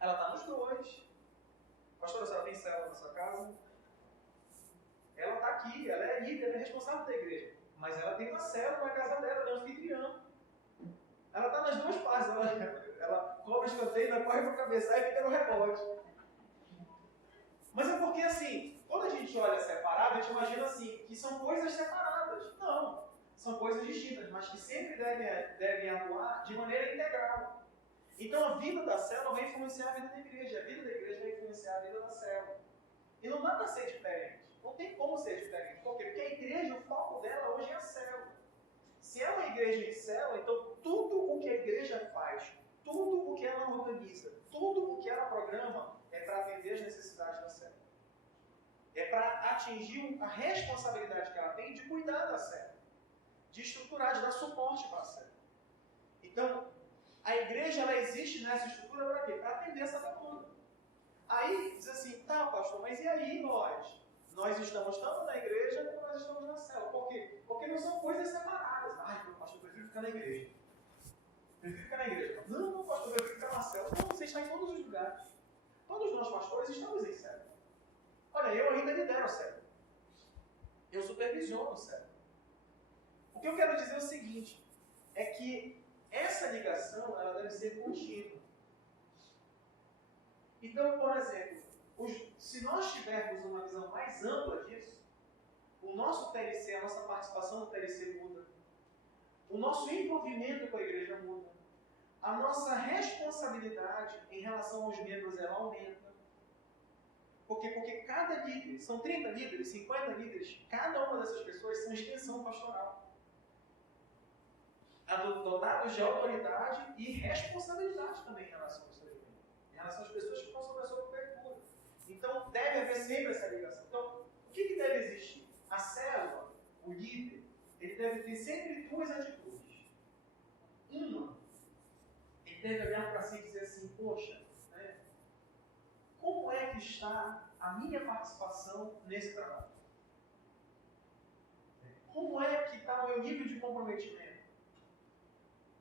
Ela está nos dois. Pastora, a senhora tem célula na sua casa? Ela está aqui, ela é líder, ela é responsável da igreja. Mas ela tem uma célula na casa dela, ela é anfitriã. Ela está nas duas partes. Ela cobra escanteio, ela corre para cabeçar e fica no rebote. Mas é porque assim, quando a gente olha separado, a gente imagina assim, que são coisas separadas. Não, são coisas distintas, mas que sempre devem atuar de maneira integral. Então a vida da célula vai influenciar a vida da igreja, a vida da igreja vai influenciar a vida da célula. E não dá para ser diferente, não tem como ser diferente. Por quê? Porque a igreja, o foco dela hoje é a célula. Se é uma igreja em célula, então tudo o que a igreja faz, tudo o que ela organiza, tudo o que ela programa é para atender as necessidades da célula. É para atingir a responsabilidade que ela tem de cuidar da célula, de estruturar, de dar suporte para a célula. Então, a igreja ela existe nessa estrutura para quê? Para atender essa demanda. Aí diz assim, tá, pastor, mas e aí nós? Nós estamos tanto na igreja como nós estamos na célula. Por quê? Porque não são coisas separadas. Ai, pastor, eu prefiro ficar na igreja. Prefiro ficar na igreja. Não, pastor, eu prefiro ficar na célula. Não, você está em todos os lugares. Todos nós, pastores, estamos em célula. Olha, eu ainda lidero a célula. Eu supervisiono a célula. O que eu quero dizer é o seguinte, é que essa ligação ela deve ser contínua. Então, por exemplo, se nós tivermos uma visão mais ampla disso, o nosso TLC, a nossa participação no TLC muda, o nosso envolvimento com a igreja muda, a nossa responsabilidade em relação aos membros ela aumenta. Porque cada líder, são 30 líderes, 50 líderes, cada uma dessas pessoas são extensão pastoral. Dotados de autoridade e responsabilidade também em relação ao seu líder, em relação às pessoas que estão sob a sua cobertura. Então, deve haver sempre essa ligação. Então, o que deve existir? A célula, o líder, ele deve ter sempre duas atitudes. Uma, ele deve olhar para si e dizer assim, poxa, né, como é que está a minha participação nesse trabalho? Como é que está o meu nível de comprometimento?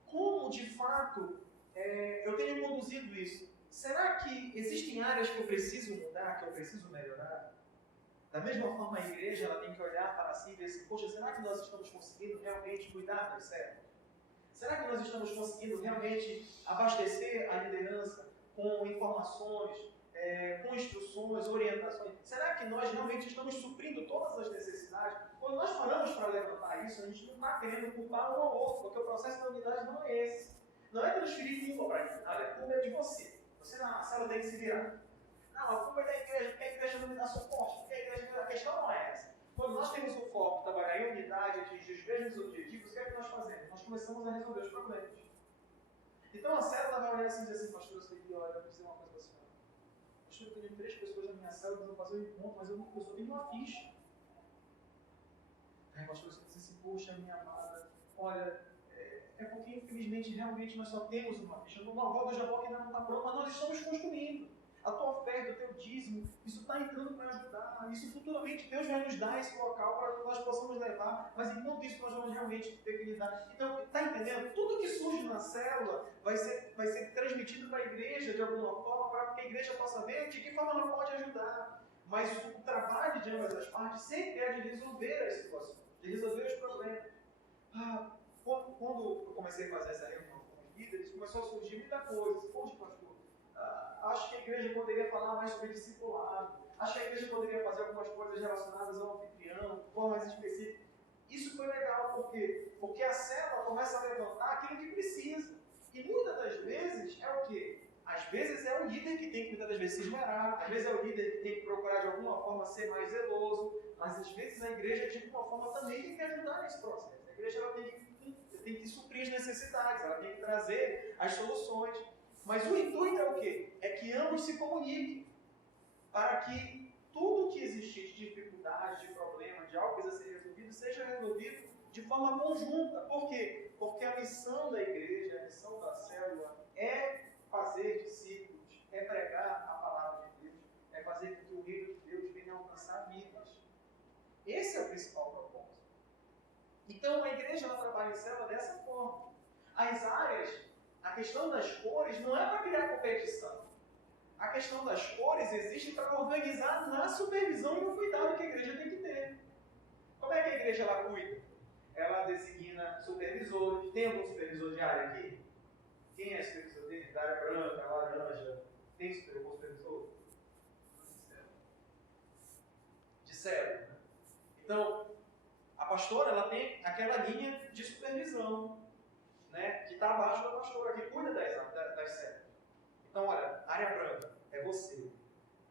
Como, de fato, eu tenho conduzido isso? Será que existem áreas que eu preciso mudar, que eu preciso melhorar? Da mesma forma, a igreja ela tem que olhar para si e ver assim, poxa, será que nós estamos conseguindo realmente cuidar das células? Será que nós estamos conseguindo realmente abastecer a liderança com informações, com instruções, orientações? Será que nós realmente estamos suprindo todas as necessidades? Quando nós paramos para levantar isso, a gente não está querendo culpar um ao outro, porque o processo da unidade não é esse. Não é transferir culpa para mim, a culpa é de você. Você na célula tem que se virar. Não, a culpa é da igreja, porque a igreja não me dá suporte, porque a questão não é essa. Quando nós temos o foco de trabalhar em unidade, atingir os mesmos objetivos, o que é que nós fazemos? Nós começamos a resolver os problemas. Então a célula vai olhar assim e dizer assim, pastor, eu sei que olha, eu vou dizer uma coisa para a senhora. Pastor, eu tenho 3 pessoas na minha célula que vão fazer um encontro, mas eu só tenho uma ficha. Aí, pastor, você diz assim, poxa, minha amada, olha, é porque infelizmente realmente nós só temos uma ficha. Uma roda já ainda não está pronta, mas nós estamos construindo. A tua oferta, o teu dízimo, isso está entrando para ajudar. Isso futuramente Deus vai nos dar esse local para que nós possamos levar. Mas enquanto isso nós vamos realmente ter que lidar. Então, está entendendo? Tudo que surge na célula vai ser transmitido para a igreja de alguma forma, para que a igreja possa ver de que forma ela pode ajudar. Mas o trabalho de ambas as partes sempre é de resolver as situações, de resolver os problemas. Quando eu comecei a fazer essa reunião com os líderes, começou a surgir muita coisa. Poxa, pastor, acho que a igreja poderia falar mais sobre discipulado. Acho que a igreja poderia fazer algumas coisas relacionadas ao anfitrião, formas específicas. Isso foi legal, por quê? Porque a célula começa a levantar aquilo que precisa. E muitas das vezes é o quê? Às vezes é o líder que tem que muitas das vezes se esmerar, às vezes é o líder que tem que procurar de alguma forma ser mais zeloso, mas às vezes a igreja de alguma forma também tem que ajudar nesse processo. A igreja ela tem que suprir as necessidades, ela tem que trazer as soluções. Mas o intuito é o quê? É que ambos se comuniquem, para que tudo que existir de dificuldade, de problema, de algo que precisa ser resolvido, seja resolvido de forma conjunta. Por quê? Porque a missão da igreja, a missão da célula é fazer discípulos, é pregar a palavra de Deus, é fazer com que o reino de Deus venha alcançar vidas. Esse é o principal propósito. Então a igreja ela trabalha em célula dessa forma. As áreas, a questão das cores não é para criar competição. A questão das cores existe para organizar na supervisão e no cuidado que a igreja tem que ter. Como é que a igreja ela cuida? Ela designa supervisores. Tem algum supervisor de área aqui? Quem é supervisor dele? Da área branca, laranja? Tem supervisor? De célula. Né? Então, a pastora ela tem aquela linha de supervisão, né, que está abaixo da pastora, que cuida das células. Então, olha, área branca é você.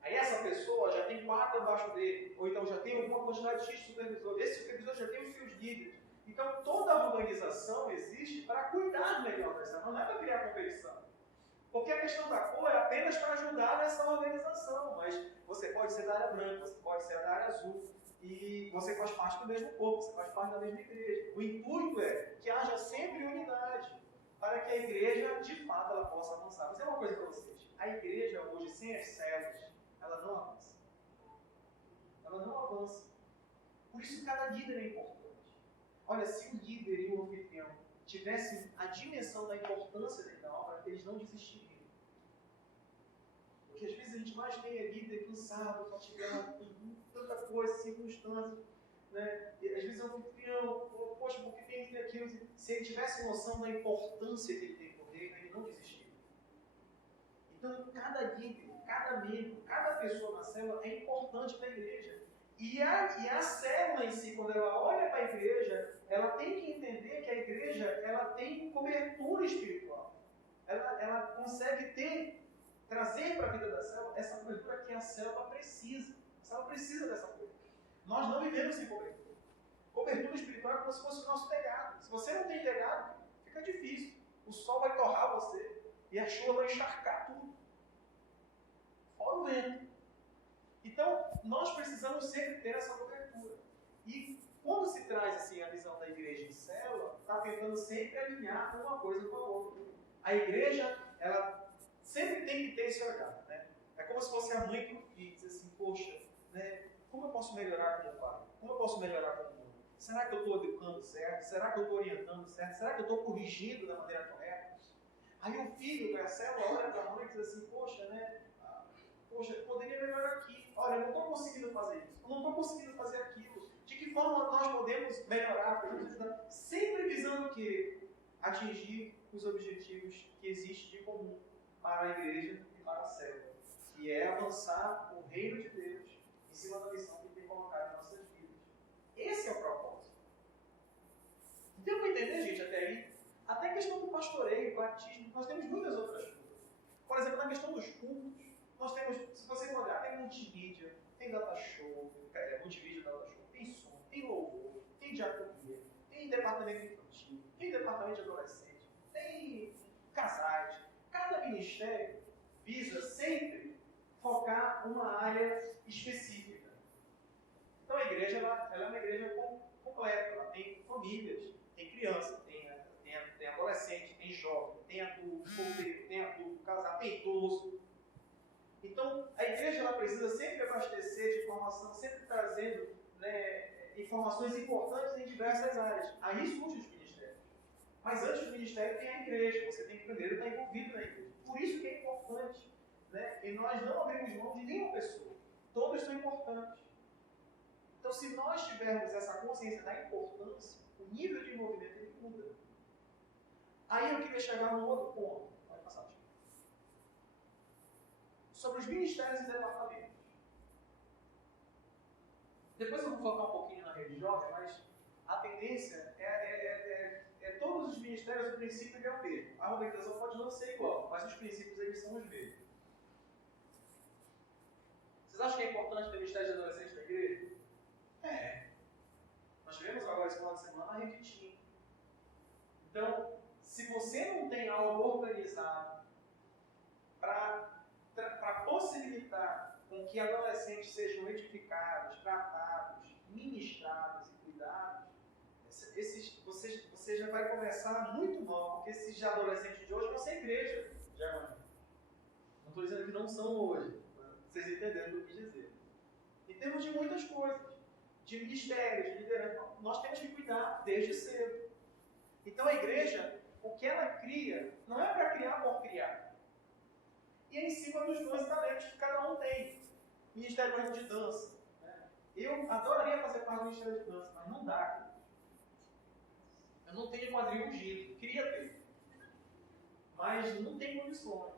Aí essa pessoa já tem 4 abaixo dele, ou então já tem alguma quantidade X de supervisores. Esse supervisor já tem os seus líderes. Então, toda a organização existe para cuidar melhor dessa, não é para criar competição. Porque a questão da cor é apenas para ajudar nessa organização, mas você pode ser da área branca, você pode ser da área azul. E você faz parte do mesmo corpo, você faz parte da mesma igreja. O intuito é que haja sempre unidade, para que a igreja, de fato, ela possa avançar. Vou dizer uma coisa para vocês. A igreja, hoje, sem as células, ela não avança. Ela não avança. Por isso, cada líder é importante. Olha, se o líder e o anfitrião tivessem a dimensão da importância dentro da obra, eles não desistiriam. Porque às vezes a gente mais tem líder cansado, fatigado, com tanta coisa, circunstâncias, né? E às vezes é um anfitrião, poxa, porque tem isso e aquilo. Se ele tivesse noção da importância que ele tem por reino, ele não desistiria. Então, cada líder, cada membro, cada pessoa na célula é importante para a igreja. E a célula em si, quando ela olha para a igreja, ela tem que entender que a igreja ela tem cobertura espiritual. Ela consegue trazer para a vida da célula essa cobertura que a célula precisa. A célula precisa dessa cobertura. Nós não vivemos sem cobertura. Cobertura espiritual é como se fosse o nosso telhado. Se você não tem telhado, fica difícil. O sol vai torrar você e a chuva vai encharcar tudo. Fora o vento. Então, nós precisamos sempre ter essa cobertura. E quando se traz assim, a visão da igreja em célula, está tentando sempre alinhar uma coisa com a outra. A igreja, ela sempre tem que ter esse olhar. Né? É como se fosse a mãe que diz assim, poxa, né, como eu posso melhorar como pai? Como eu posso melhorar como mãe? Será que eu estou educando certo? Será que eu estou orientando certo? Será que eu estou corrigindo da maneira correta? Aí o filho da célula olha para a mãe e diz assim, poxa, né, Poxa, eu poderia melhorar aqui. Olha, eu não estou conseguindo fazer isso. Eu não estou conseguindo fazer aquilo. De que forma nós podemos melhorar? Sempre visando o quê? Atingir os objetivos que existem de comum para a igreja e para a célula, que é avançar o reino de Deus em cima da missão que Ele tem colocado em nossas vidas. Esse é o propósito. Deu para entender, gente, até aí? Até a questão do pastoreio, batismo, nós temos muitas outras coisas. Por exemplo, na questão dos cultos, nós temos, se você olhar, tem multimídia, tem data show, multimídia, data show, tem som, tem louvor, tem diaconia, tem departamento infantil, tem departamento de adolescente, tem casais. Cada ministério visa sempre focar uma área específica. Então a igreja ela é uma igreja completa, ela tem famílias, tem criança, tem adolescente, tem jovem, tem adulto, solteiro, tem adulto, casado, tem idoso. Então a igreja ela precisa sempre abastecer de informação, sempre trazendo, né, informações importantes em diversas áreas. Aí surgem os ministérios. Mas antes do ministério tem a igreja, você tem que primeiro estar envolvido na igreja. Por isso que é importante, né? E nós não abrimos mão de nenhuma pessoa. Todos são importantes. Então, se nós tivermos essa consciência da importância, o nível de envolvimento ele muda. Aí eu queria chegar num outro ponto. Pode passar, Chico. Sobre os ministérios e departamentos. Depois eu vou focar um pouquinho na rede jovem, mas a tendência todos os ministérios, o princípio é o mesmo. A organização pode não ser igual, mas os princípios eles são os mesmos. Vocês acham que é importante ter ministério de adolescente na igreja? É. Nós tivemos agora esse final de semana a rede Team. Então, se você não tem algo organizado para possibilitar com que adolescentes sejam edificados, tratados, ministrados e cuidados, você já vai começar muito mal, porque esses adolescentes de hoje vão ser igreja de amanhã. Não estou dizendo que não são hoje, vocês entenderam o que eu quis dizer. Em termos de muitas coisas, de ministérios, de liderança, nós temos que cuidar desde cedo. Então a igreja, o que ela cria, não é para criar por criar. E é em cima dos dons e talentos que cada um tem. Ministério, por exemplo, de dança. Né? Eu adoraria fazer parte do ministério de dança, mas não dá. Eu não tenho quadril ungido, queria ter. Mas não tem condições.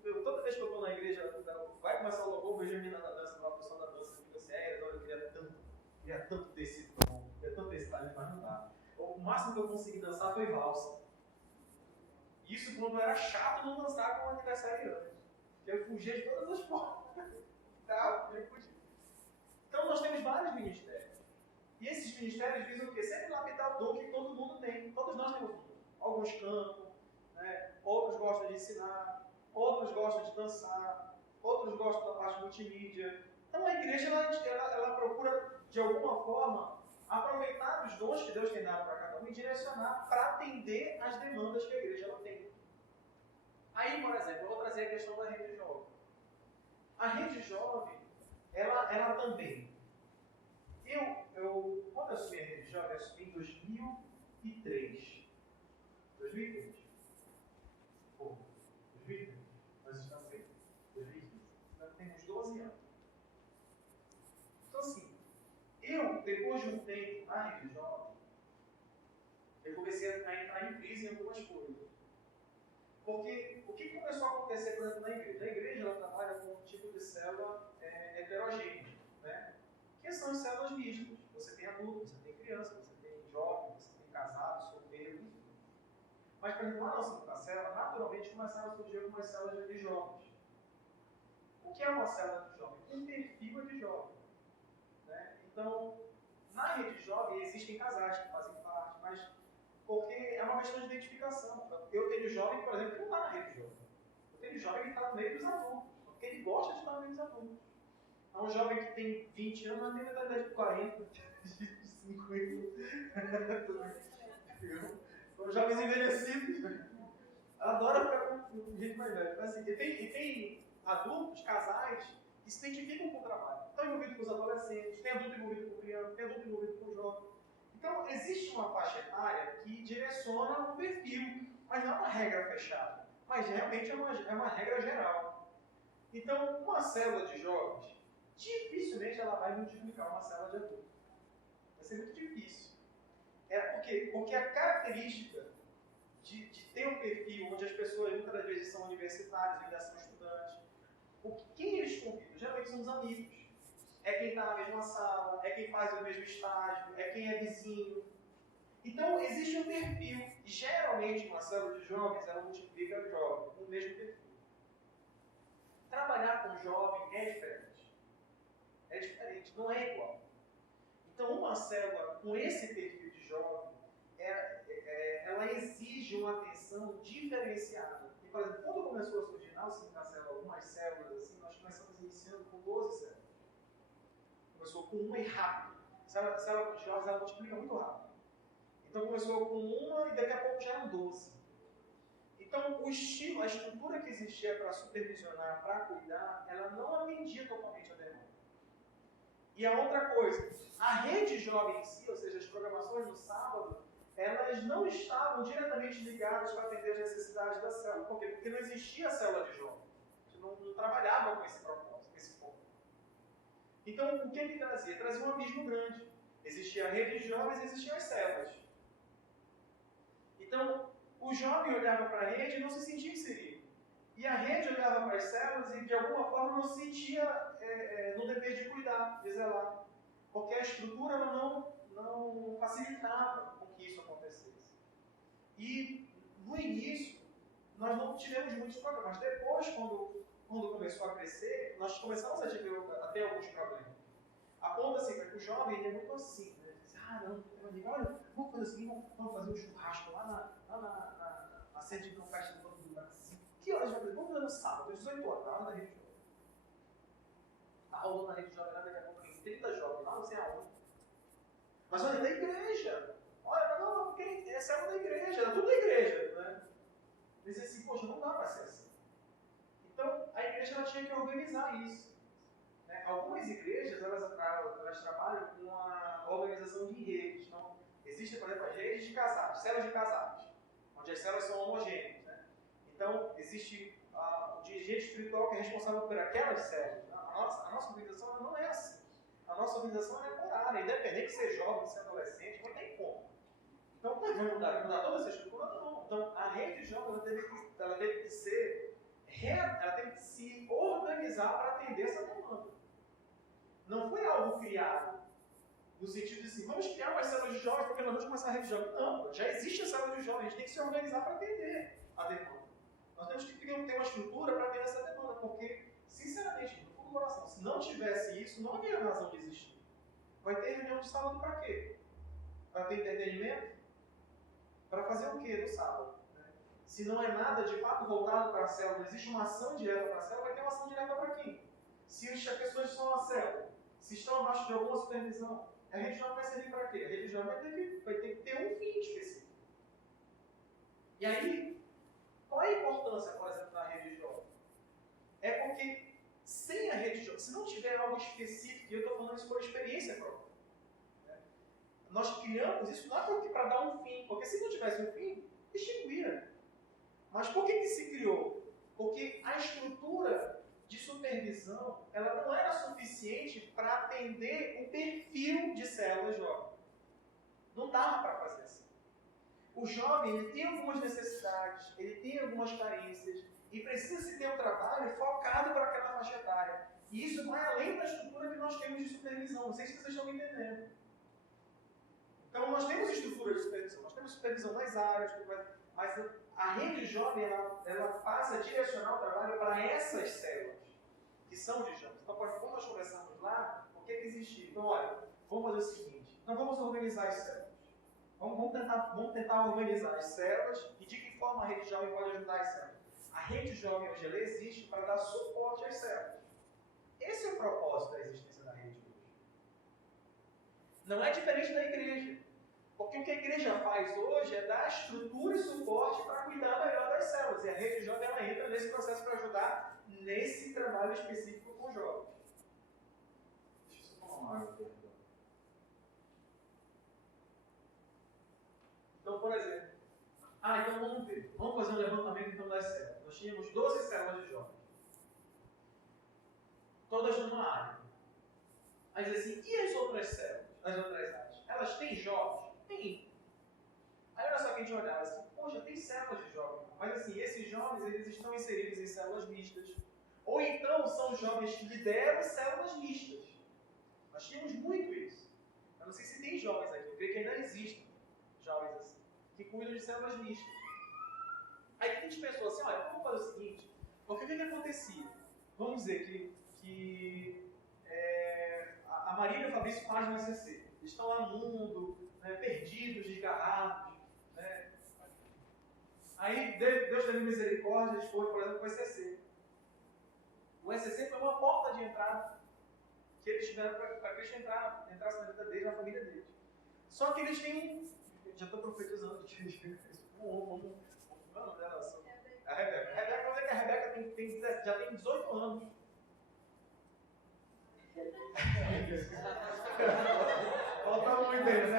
Toda vez que eu estou na igreja, vai começar o louvor, vejo a menina da dança, a pessoa da dança, fica assim, eu queria tanto ter esse dom, queria tanto ter esse talento, mas não dá. O máximo que eu consegui dançar foi valsa. Isso quando eu era chato não dançar com o aniversariante. Eu fugia de todas as formas. Eu podia. Então nós temos vários ministérios. E esses ministérios visam o quê? Sempre lapidar o dom que todo mundo tem. Todos nós temos dom. Alguns cantam, né? Outros gostam de ensinar, outros gostam de dançar, outros gostam da parte multimídia. Então a igreja ela procura, de alguma forma, aproveitar os dons que Deus tem dado para cada um e direcionar para atender às demandas que a igreja ela tem. Aí, por exemplo, eu vou trazer a questão da rede jovem. A rede jovem, ela também. Quando eu assumi a rede jovem, eu assumi em 2003. 2003. Pô, 2003. Nós estamos em 2015. Nós temos 12 anos. Então, assim, depois de um tempo na rede jovem, eu comecei a entrar em crise em algumas coisas. Porque o que começou a acontecer, por exemplo, na igreja? A igreja ela trabalha com um tipo de célula heterogênea, né? Que são as células mistas. Você tem adulto, você tem criança, você tem jovem, você tem casado, solteiro, enfim. Mas, por exemplo, lá na Santa Célula, naturalmente começaram a surgir algumas células de jovens. O que é uma célula de jovem? Um perfil de jovem. Né? Então, na rede jovem existem casais que fazem parte, mas porque é uma questão de identificação. Eu tenho jovem, por exemplo, que não está na rede jovem. Eu tenho jovem que está no meio dos adultos, porque ele gosta de estar no meio dos adultos. É um jovem que tem 20 anos, mas tem mentalidade de 40, de 50. São jovens envelhecidos. Adora ficar com gente mais velha. Assim, e tem adultos, casais, que se identificam com o trabalho. Estão envolvidos com os adolescentes, tem adulto envolvido com criança, tem adulto envolvido com jovem. Então, existe uma faixa etária que direciona um perfil, mas não é uma regra fechada. Mas realmente é uma regra geral. Então, uma célula de jovens, dificilmente ela vai multiplicar uma célula de adultos. Vai ser muito difícil. Por quê? Porque a característica de ter um perfil onde as pessoas muitas das vezes são universitários, ainda são estudantes, quem eles convidam? Geralmente são os amigos. É quem está na mesma sala, é quem faz o mesmo estágio, é quem é vizinho. Então, existe um perfil. E geralmente, uma célula de jovens, ela multiplica jovens com o mesmo perfil. Trabalhar com jovem é diferente. É diferente, não é igual. Então, uma célula com esse perfil de jovem, ela exige uma atenção diferenciada. E, por exemplo, quando começou a surgir na célula, algumas células assim, nós começamos iniciando com 12 células. Começou com uma e rápido. Célula com jovens, ela multiplica muito rápido. Então começou com uma e daqui a pouco já eram 12. Então o estilo, a estrutura que existia para supervisionar, para cuidar, ela não atendia totalmente a demanda. E a outra coisa, a rede jovem em si, ou seja, as programações no sábado, elas não estavam diretamente ligadas para atender as necessidades da célula. Por quê? Porque não existia a célula de jovem. A gente não trabalhava com esse propósito, com esse foco. Então, o que ele trazia? Trazia um abismo grande. Existia a rede de jovens e existiam as células. Então, o jovem olhava para a rede e não se sentia inserido. E a rede olhava para as células e, de alguma forma, não se sentia no dever de cuidar, de zelar. Porque a estrutura não facilitava com que isso acontecesse. E, no início, nós não tivemos muitos problemas. Depois, quando começou a crescer, nós começamos a ter alguns problemas. A ponto assim, que o jovem ele é muito assim, né? Ele diz, olha, vamos fazer o seguinte, vamos fazer um churrasco lá na sede de festa do Banco do Brasil. Que horas vai fazer? Vamos fazer no sábado, às 18 horas, na hora da rede jovem. Tá rolando na rede jovem, daqui a pouco tem 30 jovens, lá não sei aonde. Mas olha, da igreja. Olha, não, porque essa é uma da igreja, era tudo da igreja, né? Ele dizia assim, poxa, não dá para ser assim. Então, a igreja ela tinha que organizar isso. Algumas igrejas, elas trabalham com a organização de redes. Então, existem, por exemplo, as redes de casais, células de casais, onde as células são homogêneas. Né? Então, existe o dirigente espiritual que é responsável por aquelas células. A nossa organização ela não é assim. A nossa organização é horária, independente de ser jovem, de ser adolescente, não tem como. Então, não vai mudar toda essa estrutura? Não. Então, a rede jovem ela teve que se organizar para atender essa demanda. Não foi algo criado, no sentido de assim, vamos criar umas células de jovens porque nós vamos começar a rede de jovens. Não, já existe a célula de jovens, a gente tem que se organizar para atender a demanda. Nós temos que ter uma estrutura para atender essa demanda, porque, sinceramente, no fundo do coração, se não tivesse isso, não havia razão de existir. Vai ter reunião de sábado para quê? Para ter entretenimento? Para fazer o quê no sábado? Se não é nada de fato voltado para a célula, não existe uma ação direta para a célula, vai ter uma ação direta para quem? Se as pessoas estão na célula, se estão abaixo de alguma supervisão, a rede jovem vai servir para quê? A rede jovem vai ter que ter um fim específico. E aí, qual é a importância, por exemplo, da rede jovem? É porque sem a rede jovem, se não tiver algo específico, e eu estou falando isso por experiência própria, nós criamos isso não é para dar um fim, porque se não tivesse um fim, extinguia. Mas por que se criou? Porque a estrutura de supervisão, ela não era suficiente para atender o perfil de células jovens. Não dava para fazer assim. O jovem ele tem algumas necessidades, ele tem algumas carências, e precisa se ter um trabalho focado para aquela faixa etária. E isso vai além da estrutura que nós temos de supervisão. Não sei se vocês estão me entendendo. Então, nós temos estrutura de supervisão, nós temos supervisão nas áreas, mas a rede jovem ela passa a direcionar o trabalho para essas células, que são de jovens. Então, quando nós conversamos lá, o que existe? Então, olha, vamos fazer o seguinte, então vamos organizar as células. Vamos tentar organizar as células e de que forma a rede jovem pode ajudar as células. A rede jovem hoje ela existe para dar suporte às células. Esse é o propósito da existência da rede hoje. Não é diferente da igreja. Porque o que a igreja faz hoje é dar estrutura e suporte para cuidar melhor das células. E a rede jovem ela entra nesse processo para ajudar nesse trabalho específico com jovens. Deixa eu só tomar uma água. Então, por exemplo, então vamos ver. Vamos fazer um levantamento então das células. Nós tínhamos 12 células de jovens. todas numa área. Aí diz assim, e as outras células, as outras áreas? Elas têm jovens? Tem. Aí olha só que a gente olhava assim, poxa, tem células de jovens, mas assim, esses jovens eles estão inseridos em células mistas. Ou então são jovens que lideram células mistas. Nós tínhamos muito isso. Eu não sei se tem jovens aqui, eu creio que ainda existem jovens assim, que cuidam de células mistas. Aí a gente pensou assim, olha, vamos fazer o seguinte, porque o que acontecia? Vamos dizer que a Marília e o Fabrício fazem um SCC. Eles estão lá no mundo, né, perdidos, desgarrados. Né? Aí Deus teve misericórdia, eles foram, por exemplo, para o SCC. O SCC foi uma porta de entrada que eles tiveram para que eles entrassem na vida deles, na família deles. Só que eles têm, já estou profetizando, vamos dela, a Rebeca. Vamos dizer que a Rebeca já tem 18 anos. Faltava muito dele, né?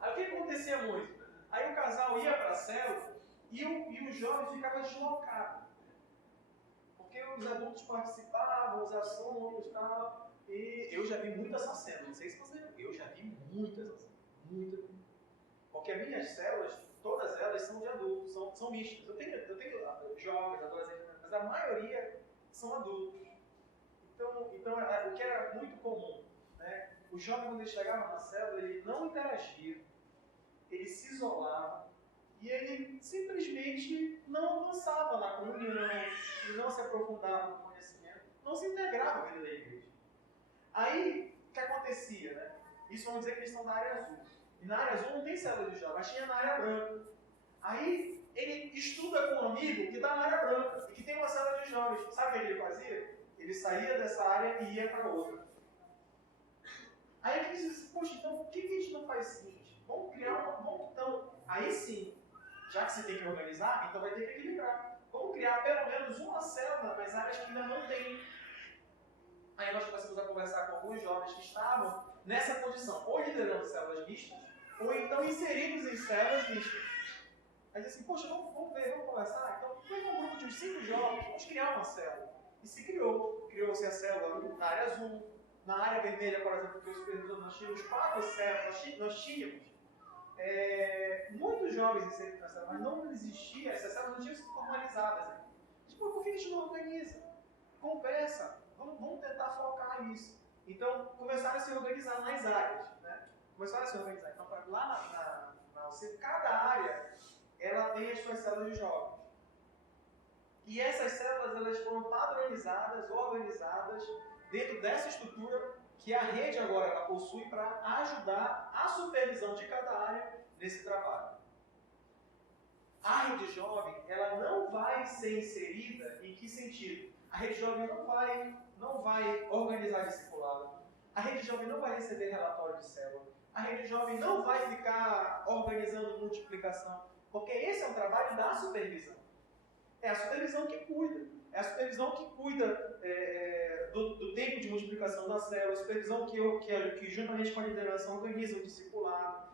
Aí o que acontecia muito? Aí o casal ia para a célula e o jovem ficava deslocado. Porque os adultos participavam, os assuntos e tal. E eu já vi muitas essa cena, não sei se você viu, eu já vi muitas essa cena. Muitas. Porque as minhas células, todas elas são de adultos, são mistas. Eu tenho jovens, adolescentes, mas a maioria são adultos. Então o que era muito comum, né? O jovem, quando ele chegava na célula, ele não interagia, ele se isolava e ele simplesmente não avançava na comunhão, ele não se aprofundava no conhecimento, não se integrava à vida da igreja. Aí, o que acontecia, né? Isso vamos dizer que eles estão na área azul. E na área azul não tem célula de jovem, mas tinha na área branca. Aí ele estuda com um amigo que está na área branca e que tem uma célula de jovens. Sabe o que ele fazia? Ele saía dessa área e ia para outra. Aí ele disse, poxa, então por que a gente não faz o seguinte? Vamos criar então, aí sim, já que você tem que organizar, então vai ter que equilibrar. Vamos criar pelo menos uma célula nas áreas que ainda não tem. Aí nós começamos a conversar com alguns jovens que estavam nessa posição, ou liderando células mistas, ou então inseridos em células mistas. Aí disse assim, poxa, vamos ver, vamos conversar? Então, pega um grupo de uns 5 jovens, vamos criar uma célula. E se criou. Criou-se a célula na área azul, na área vermelha, por exemplo, que os supervisores nós tínhamos 4 células, nós tínhamos muitos jovens inseridos na célula, mas não existia, essas células não tinham sido formalizadas ainda. Tipo, por que a gente não organiza? Conversa, vamos tentar focar nisso. Então, começaram a se organizar nas áreas. Né? Começaram a se organizar. Então, lá na UC, cada área ela tem as suas células de jovens. E essas células elas foram padronizadas, organizadas dentro dessa estrutura que a rede agora ela possui para ajudar a supervisão de cada área nesse trabalho. A rede jovem ela não vai ser inserida em que sentido? A rede jovem não vai organizar discipulado. A rede jovem não vai receber relatório de célula. A rede jovem não vai ficar organizando multiplicação. Porque esse é um trabalho da supervisão. É a supervisão que cuida. É a supervisão que cuida do tempo de multiplicação da célula, a supervisão que juntamente com a liderança organiza o discipulado.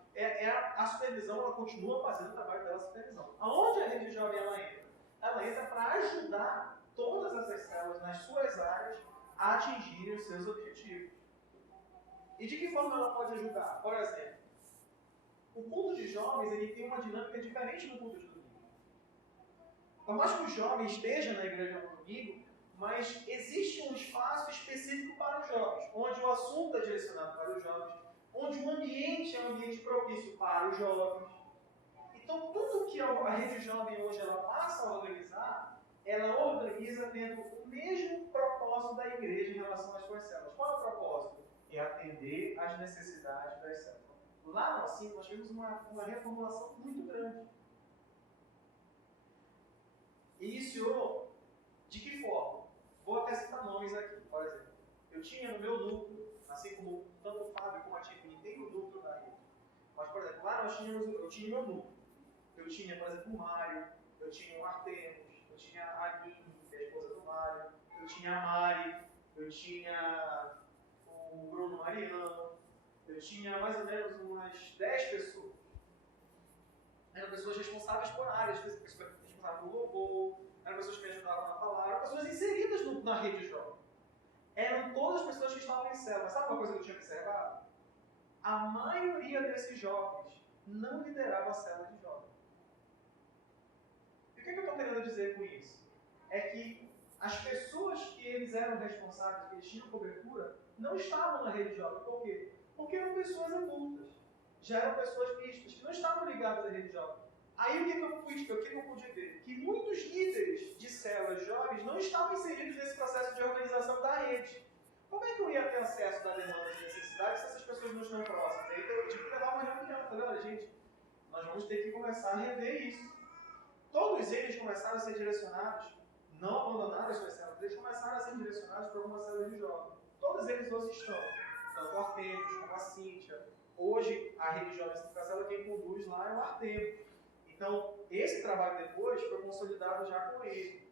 A supervisão ela continua fazendo o trabalho dela, supervisão. Aonde a rede jovem ela entra? Ela entra para ajudar todas essas células nas suas áreas a atingirem os seus objetivos. E de que forma ela pode ajudar? Por exemplo, o culto de jovens ele tem uma dinâmica diferente do culto de domingo. Por mais que o jovem esteja na igreja no domingo, mas existe um espaço específico para os jovens, onde o assunto é direcionado para os jovens, onde o ambiente é um ambiente propício para os jovens. Então, tudo que a rede jovem hoje ela passa a organizar, ela organiza tendo o mesmo propósito da igreja em relação às suas células. Qual é o propósito? É atender às necessidades das células. Lá no assim, nós tivemos uma reformulação muito grande. Iniciou de que forma? Vou até citar nomes aqui, por exemplo. Eu tinha no meu núcleo, assim como tanto o Fábio como a Tiffany tem o núcleo da rede. Mas, por exemplo, lá eu tinha meu núcleo. Eu tinha, por exemplo, o Mário, eu tinha o Artemus, eu tinha a Aline, que é a esposa do Mário, eu tinha a Mari, eu tinha o Bruno Mariano, eu tinha mais ou menos umas 10 pessoas. Eram pessoas responsáveis por áreas, na rede jovem? Eram todas as pessoas que estavam em célula. Mas sabe uma coisa que eu tinha observado? A maioria desses jovens não liderava a célula de jovens. E o que eu estou querendo dizer com isso? É que as pessoas que eles eram responsáveis, que eles tinham cobertura, não estavam na rede jovem. Por quê? Porque eram pessoas adultas. Já eram pessoas mistas, que não estavam ligadas à rede jovem. Aí o que eu pude ver? Que muitos líderes de células jovens não estavam inseridos nesse processo de organização da rede. Como é que eu ia ter acesso da demanda de necessidade se essas pessoas não estão próximas? Aí eu tive que levar uma reunião. Falei, olha, gente, nós vamos ter que começar a rever isso. Todos eles começaram a ser direcionados, não abandonaram as suas células, eles começaram a ser direcionados para alguma célula de jovens. Todos eles hoje estão, tanto o Artemis como a Cíntia. Hoje, a rede jovem Cíntia Célula, quem conduz lá é o Artemis. Então, esse trabalho depois foi consolidado já com ele.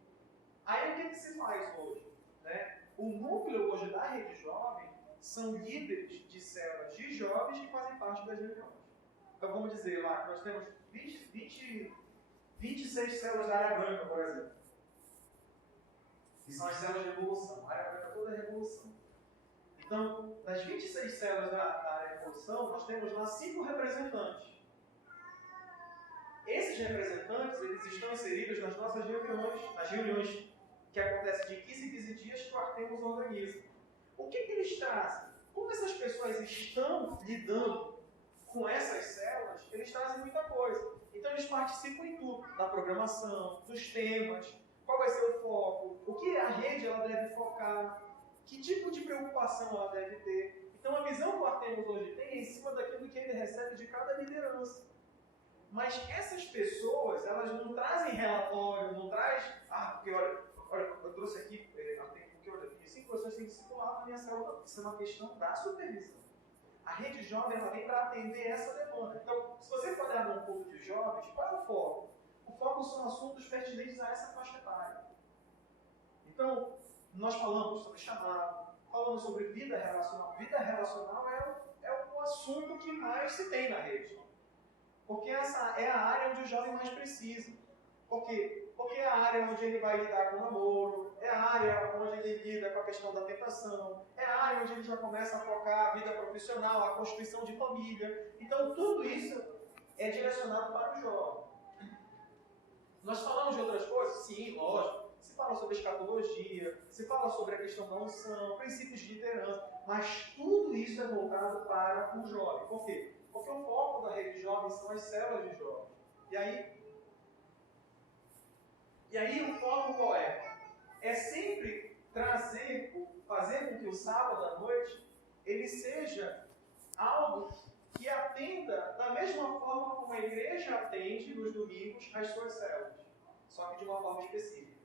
Aí, o que se faz hoje? Né? O núcleo hoje da rede jovem são líderes de células de jovens que fazem parte das reuniões. Então, vamos dizer lá que nós temos 26 células da área branca, por exemplo. Que são as células de evolução. A área branca toda é revolução. Então, das 26 células da área de evolução, nós temos lá 5 representantes. Esses representantes, eles estão inseridos nas nossas reuniões, nas reuniões que acontecem de 15 em 15 dias que o Artemis organiza. O que eles trazem? Como essas pessoas estão lidando com essas células, eles trazem muita coisa. Então eles participam em tudo, da programação, dos temas, qual vai ser o foco, o que a rede ela deve focar, que tipo de preocupação ela deve ter. Então a visão que o Artemis hoje tem é em cima daquilo que ele recebe de cada liderança. Mas essas pessoas, elas não trazem relatório, não traz, porque olha, eu trouxe aqui, porque olha, 5 pessoas têm discipulado na minha célula. Isso é uma questão da supervisão. A rede jovem ela vem para atender essa demanda. Então, se você for olhar num culto de jovens, qual é o foco? O foco são assuntos pertinentes a essa faixa etária. Então, nós falamos sobre chamado, falamos sobre vida relacional. Vida relacional é o assunto que mais se tem na rede. Porque essa é a área onde o jovem mais precisa. Por quê? Porque é a área onde ele vai lidar com o namoro, é a área onde ele lida com a questão da tentação, é a área onde ele já começa a focar a vida profissional, a constituição de família. Então, tudo isso é direcionado para o jovem. Nós falamos de outras coisas? Sim, lógico. Se fala sobre escatologia, se fala sobre a questão da unção, princípios de liderança, mas tudo isso é voltado para o jovem. Por quê? Porque o foco da rede jovem são as células de jovens. E aí o foco qual é? É sempre fazer com que o sábado à noite ele seja algo que atenda da mesma forma como a igreja atende nos domingos as suas células, só que de uma forma específica.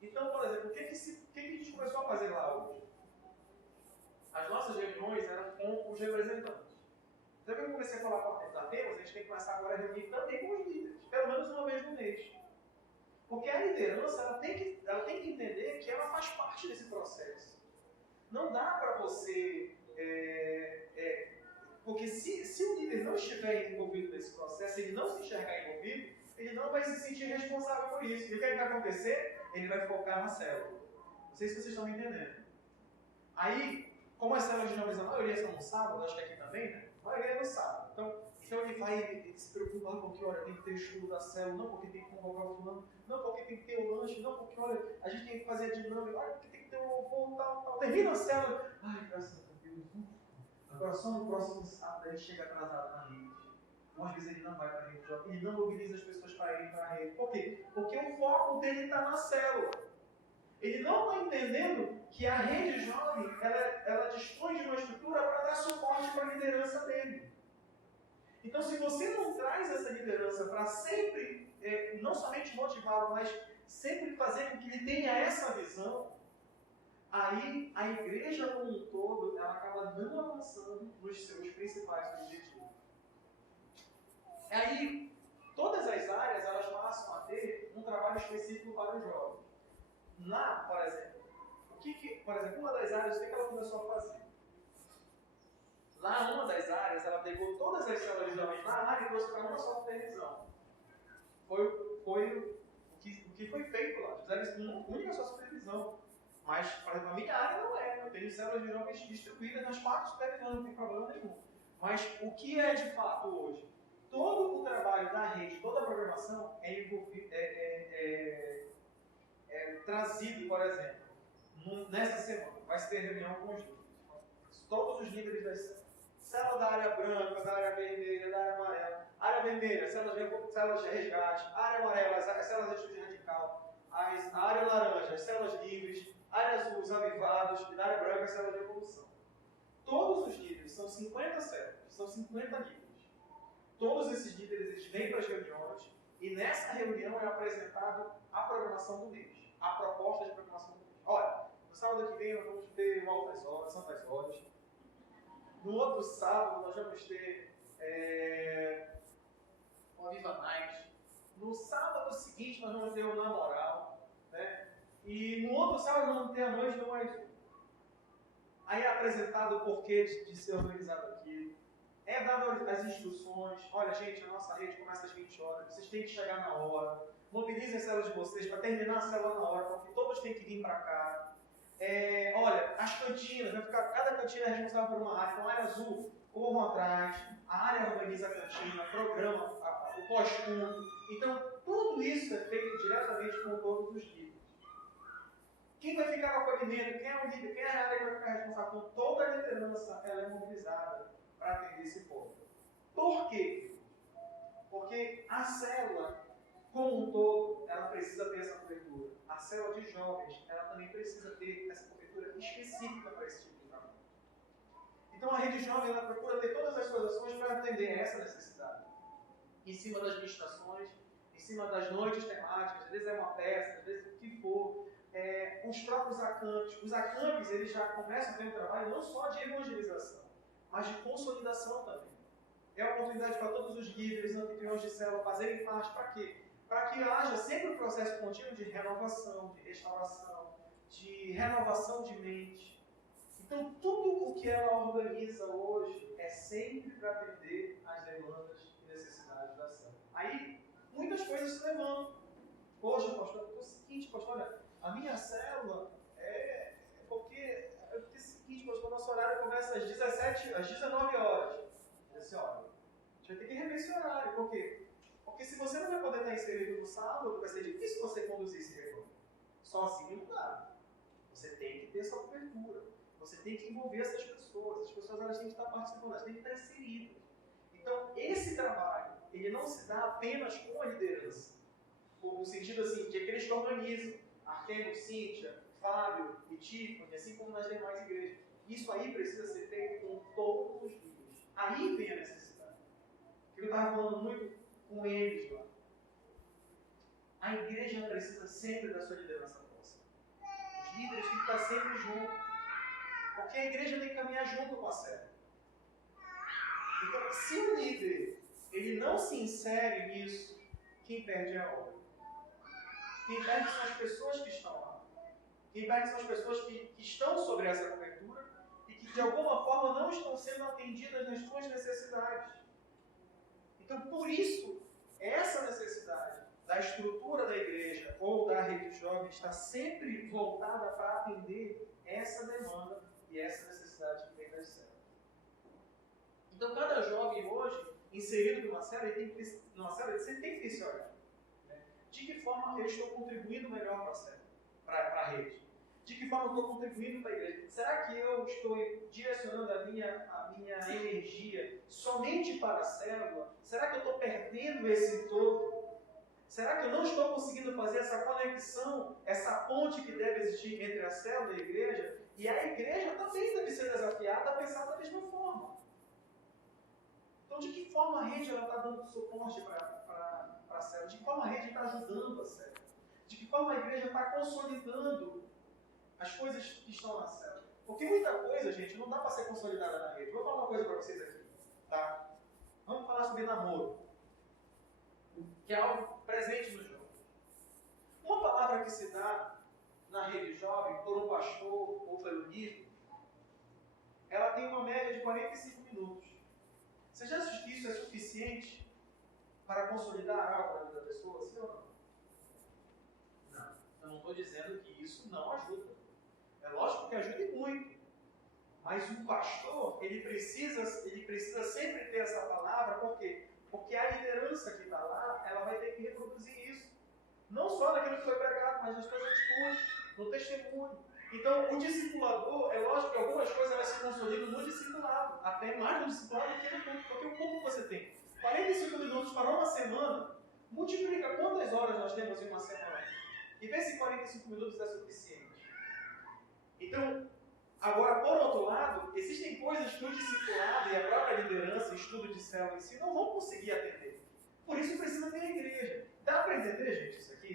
Então, por exemplo, o que a gente começou a fazer lá hoje? As nossas reuniões eram com os representantes. Então, quando eu comecei a falar com a Artemis, a gente tem que começar agora a reunir também com os líderes, pelo menos uma vez no mês. Porque a liderança ela tem que entender que ela faz parte desse processo. Não dá para você... porque se o líder não estiver envolvido nesse processo, ele não se enxergar envolvido, ele não vai se sentir responsável por isso. E o que vai acontecer? Ele vai focar na célula. Não sei se vocês estão me entendendo. Aí, como as células de jovens, a maioria são no sábado, acho que aqui também, né? A maioria é no sábado. Então ele vai se preocupar porque, olha, tem que ter estudo da célula, não porque tem que convocar o fulano, não porque tem que ter o lanche, não porque, olha, a gente tem que fazer a dinâmica, olha, porque tem que ter o louvor, tal. Termina a célula. Ai, graças a Deus. Agora só no próximo sábado a gente chega atrasado na rede. Então, às vezes ele não vai para a rede, ele não mobiliza as pessoas para irem para a rede. Por quê? Porque o foco dele está na célula. Ele não está entendendo que a rede jovem, ela dispõe de uma estrutura para dar suporte para a liderança dele. Então, se você não traz essa liderança para sempre, não somente motivá-lo, mas sempre fazer com que ele tenha essa visão, aí a igreja como um todo, ela acaba não avançando nos seus principais objetivos. Aí, todas as áreas, elas passam a ter um trabalho específico para os jovens. Lá, por exemplo, uma das áreas, o que ela começou a fazer? Lá, uma das áreas, ela pegou todas as células de jovens na área e trouxe para uma só supervisão. Foi o que que foi feito lá. Fizeram isso com única só supervisão. Mas, para a minha área não é. Eu tenho células de jovens distribuídas nas partes do território, não tem problema nenhum. Mas o que é de fato hoje? Todo o trabalho da rede, toda a programação é trazido, por exemplo, nessa semana. Vai se ter reunião com os líderes. Todos os líderes das células. Célula da área branca, da área vermelha, da área amarela. Área vermelha, células de resgate. Área amarela, as células de atitude radical. A área laranja, as células livres. Área azul, os avivados. E da área branca, as células de evolução. Todos os líderes, são 50 células, são 50 líderes. Todos esses líderes eles vêm para as reuniões e nessa reunião é apresentado a programação do mês, a proposta de programação do mês. Olha, no sábado que vem nós vamos ter altas horas, santas horas. No outro sábado nós vamos ter uma Viva Night. No sábado seguinte nós vamos ter o Na Moral, né? E no outro sábado nós vamos ter a Noite do Mais Um. Aí é apresentado o porquê de ser organizado aqui. É dado as instruções. Olha, gente, a nossa rede começa às 20 horas. Vocês têm que chegar na hora. Mobilizem as células de vocês para terminar a célula na hora, porque todos têm que vir para cá. Olha, as cantinas, vai ficar, cada cantina é responsável por uma área. Então, a área azul, corram atrás. A área organiza a cantina, programa o pós-culto. Então, tudo isso é feito diretamente com todos os líderes. Quem vai ficar com o acolhimento? Quem é o líder? Quem é a área que vai ficar responsável? Com toda a liderança, ela é mobilizada para atender esse povo. Por quê? Porque a célula, como um todo, ela precisa ter essa cobertura. A célula de jovens, ela também precisa ter essa cobertura específica para esse tipo de trabalho. Então a rede jovem, ela procura ter todas as suas ações para atender essa necessidade. Em cima das meditações, em cima das noites temáticas, às vezes é uma peça, às vezes o que for. Os próprios acampes. Os acampes, eles já começam a ter um trabalho não só de evangelização, mas de consolidação também. É a oportunidade para todos os líderes, anfitriões de célula fazerem parte. Para quê? Para que haja sempre um processo contínuo de renovação, de restauração, de renovação de mente. Então, tudo o que ela organiza hoje é sempre para atender às demandas e necessidades da célula. Aí, muitas coisas se levantam. Poxa, pastor, é o seguinte, pastor, olha, a minha célula é porque é o seguinte, pastor, nosso horário começa às 19 horas. Eu disse, olha, a gente vai ter que rever esse horário. Por quê? Porque se você não vai poder estar inserido no sábado, vai ser difícil você conduzir esse retorno. Só assim não dá. Você tem que ter essa cobertura. Você tem que envolver essas pessoas. As pessoas elas têm que estar participando, elas têm que estar inseridas. Então, esse trabalho, ele não se dá apenas com a liderança. No sentido assim, de aqueles que organizam. Arqueno, Cíntia, Fábio e Tiffany, assim como nas demais igrejas. Isso aí precisa ser feito com todos os líderes. Aí vem a necessidade. Eu estava falando muito com eles lá. A igreja precisa sempre da sua liderança próxima. Os líderes têm que estar sempre juntos. Porque a igreja tem que caminhar junto com a célula. Então, se o líder ele não se insere nisso, quem perde é a obra. Quem perde são as pessoas que estão lá. Quem perde são as pessoas que estão sobre essa cobertura e que de alguma forma não estão sendo atendidas nas suas necessidades. Então, por isso, essa necessidade da estrutura da igreja ou da rede de jovens está sempre voltada para atender essa demanda e essa necessidade que vem das células. Então, cada jovem hoje, inserido numa célula, ele tem que ter esse olhar. De que forma eu estou contribuindo melhor para a célula, para a rede? De que forma eu estou contribuindo para a igreja? Será que eu estou direcionando a minha energia somente para a célula? Será que eu estou perdendo esse todo? Será que eu não estou conseguindo fazer essa conexão, essa ponte que deve existir entre a célula e a igreja? E a igreja também deve ser desafiada a pensar da mesma forma. Então, de que forma a rede está dando suporte para a célula? De que forma a rede está ajudando a célula? De que forma a igreja está consolidando as coisas que estão na célula? Porque muita coisa, gente, não dá para ser consolidada na rede. Vou falar uma coisa para vocês aqui. Tá? Vamos falar sobre namoro, que é algo presente nos jovens. Uma palavra que se dá na rede jovem por um pastor ou pelo líder, ela tem uma média de 45 minutos. Você já acha que isso é suficiente para consolidar algo na vida da pessoa? Sim ou não? não estou dizendo que isso não ajuda. É lógico que ajuda e muito. Mas o pastor, ele precisa sempre ter essa palavra, por quê? Porque a liderança que está lá, ela vai ter que reproduzir isso. Não só naquilo que foi pregado, mas nas suas atitudes, no testemunho. Então, o discipulador, é lógico que algumas coisas vai se consolidando no discipulado, até mais no discipulado do que no culto, porque o culto que você tem 45 minutos para uma semana, multiplica quantas horas nós temos em uma semana. E vê se 45 minutos é suficiente. Então, agora, por outro lado, existem coisas que o discipulado e a própria liderança, estudo de célula em si, não vão conseguir atender. Por isso precisa ter a igreja. Dá para entender, gente, isso aqui?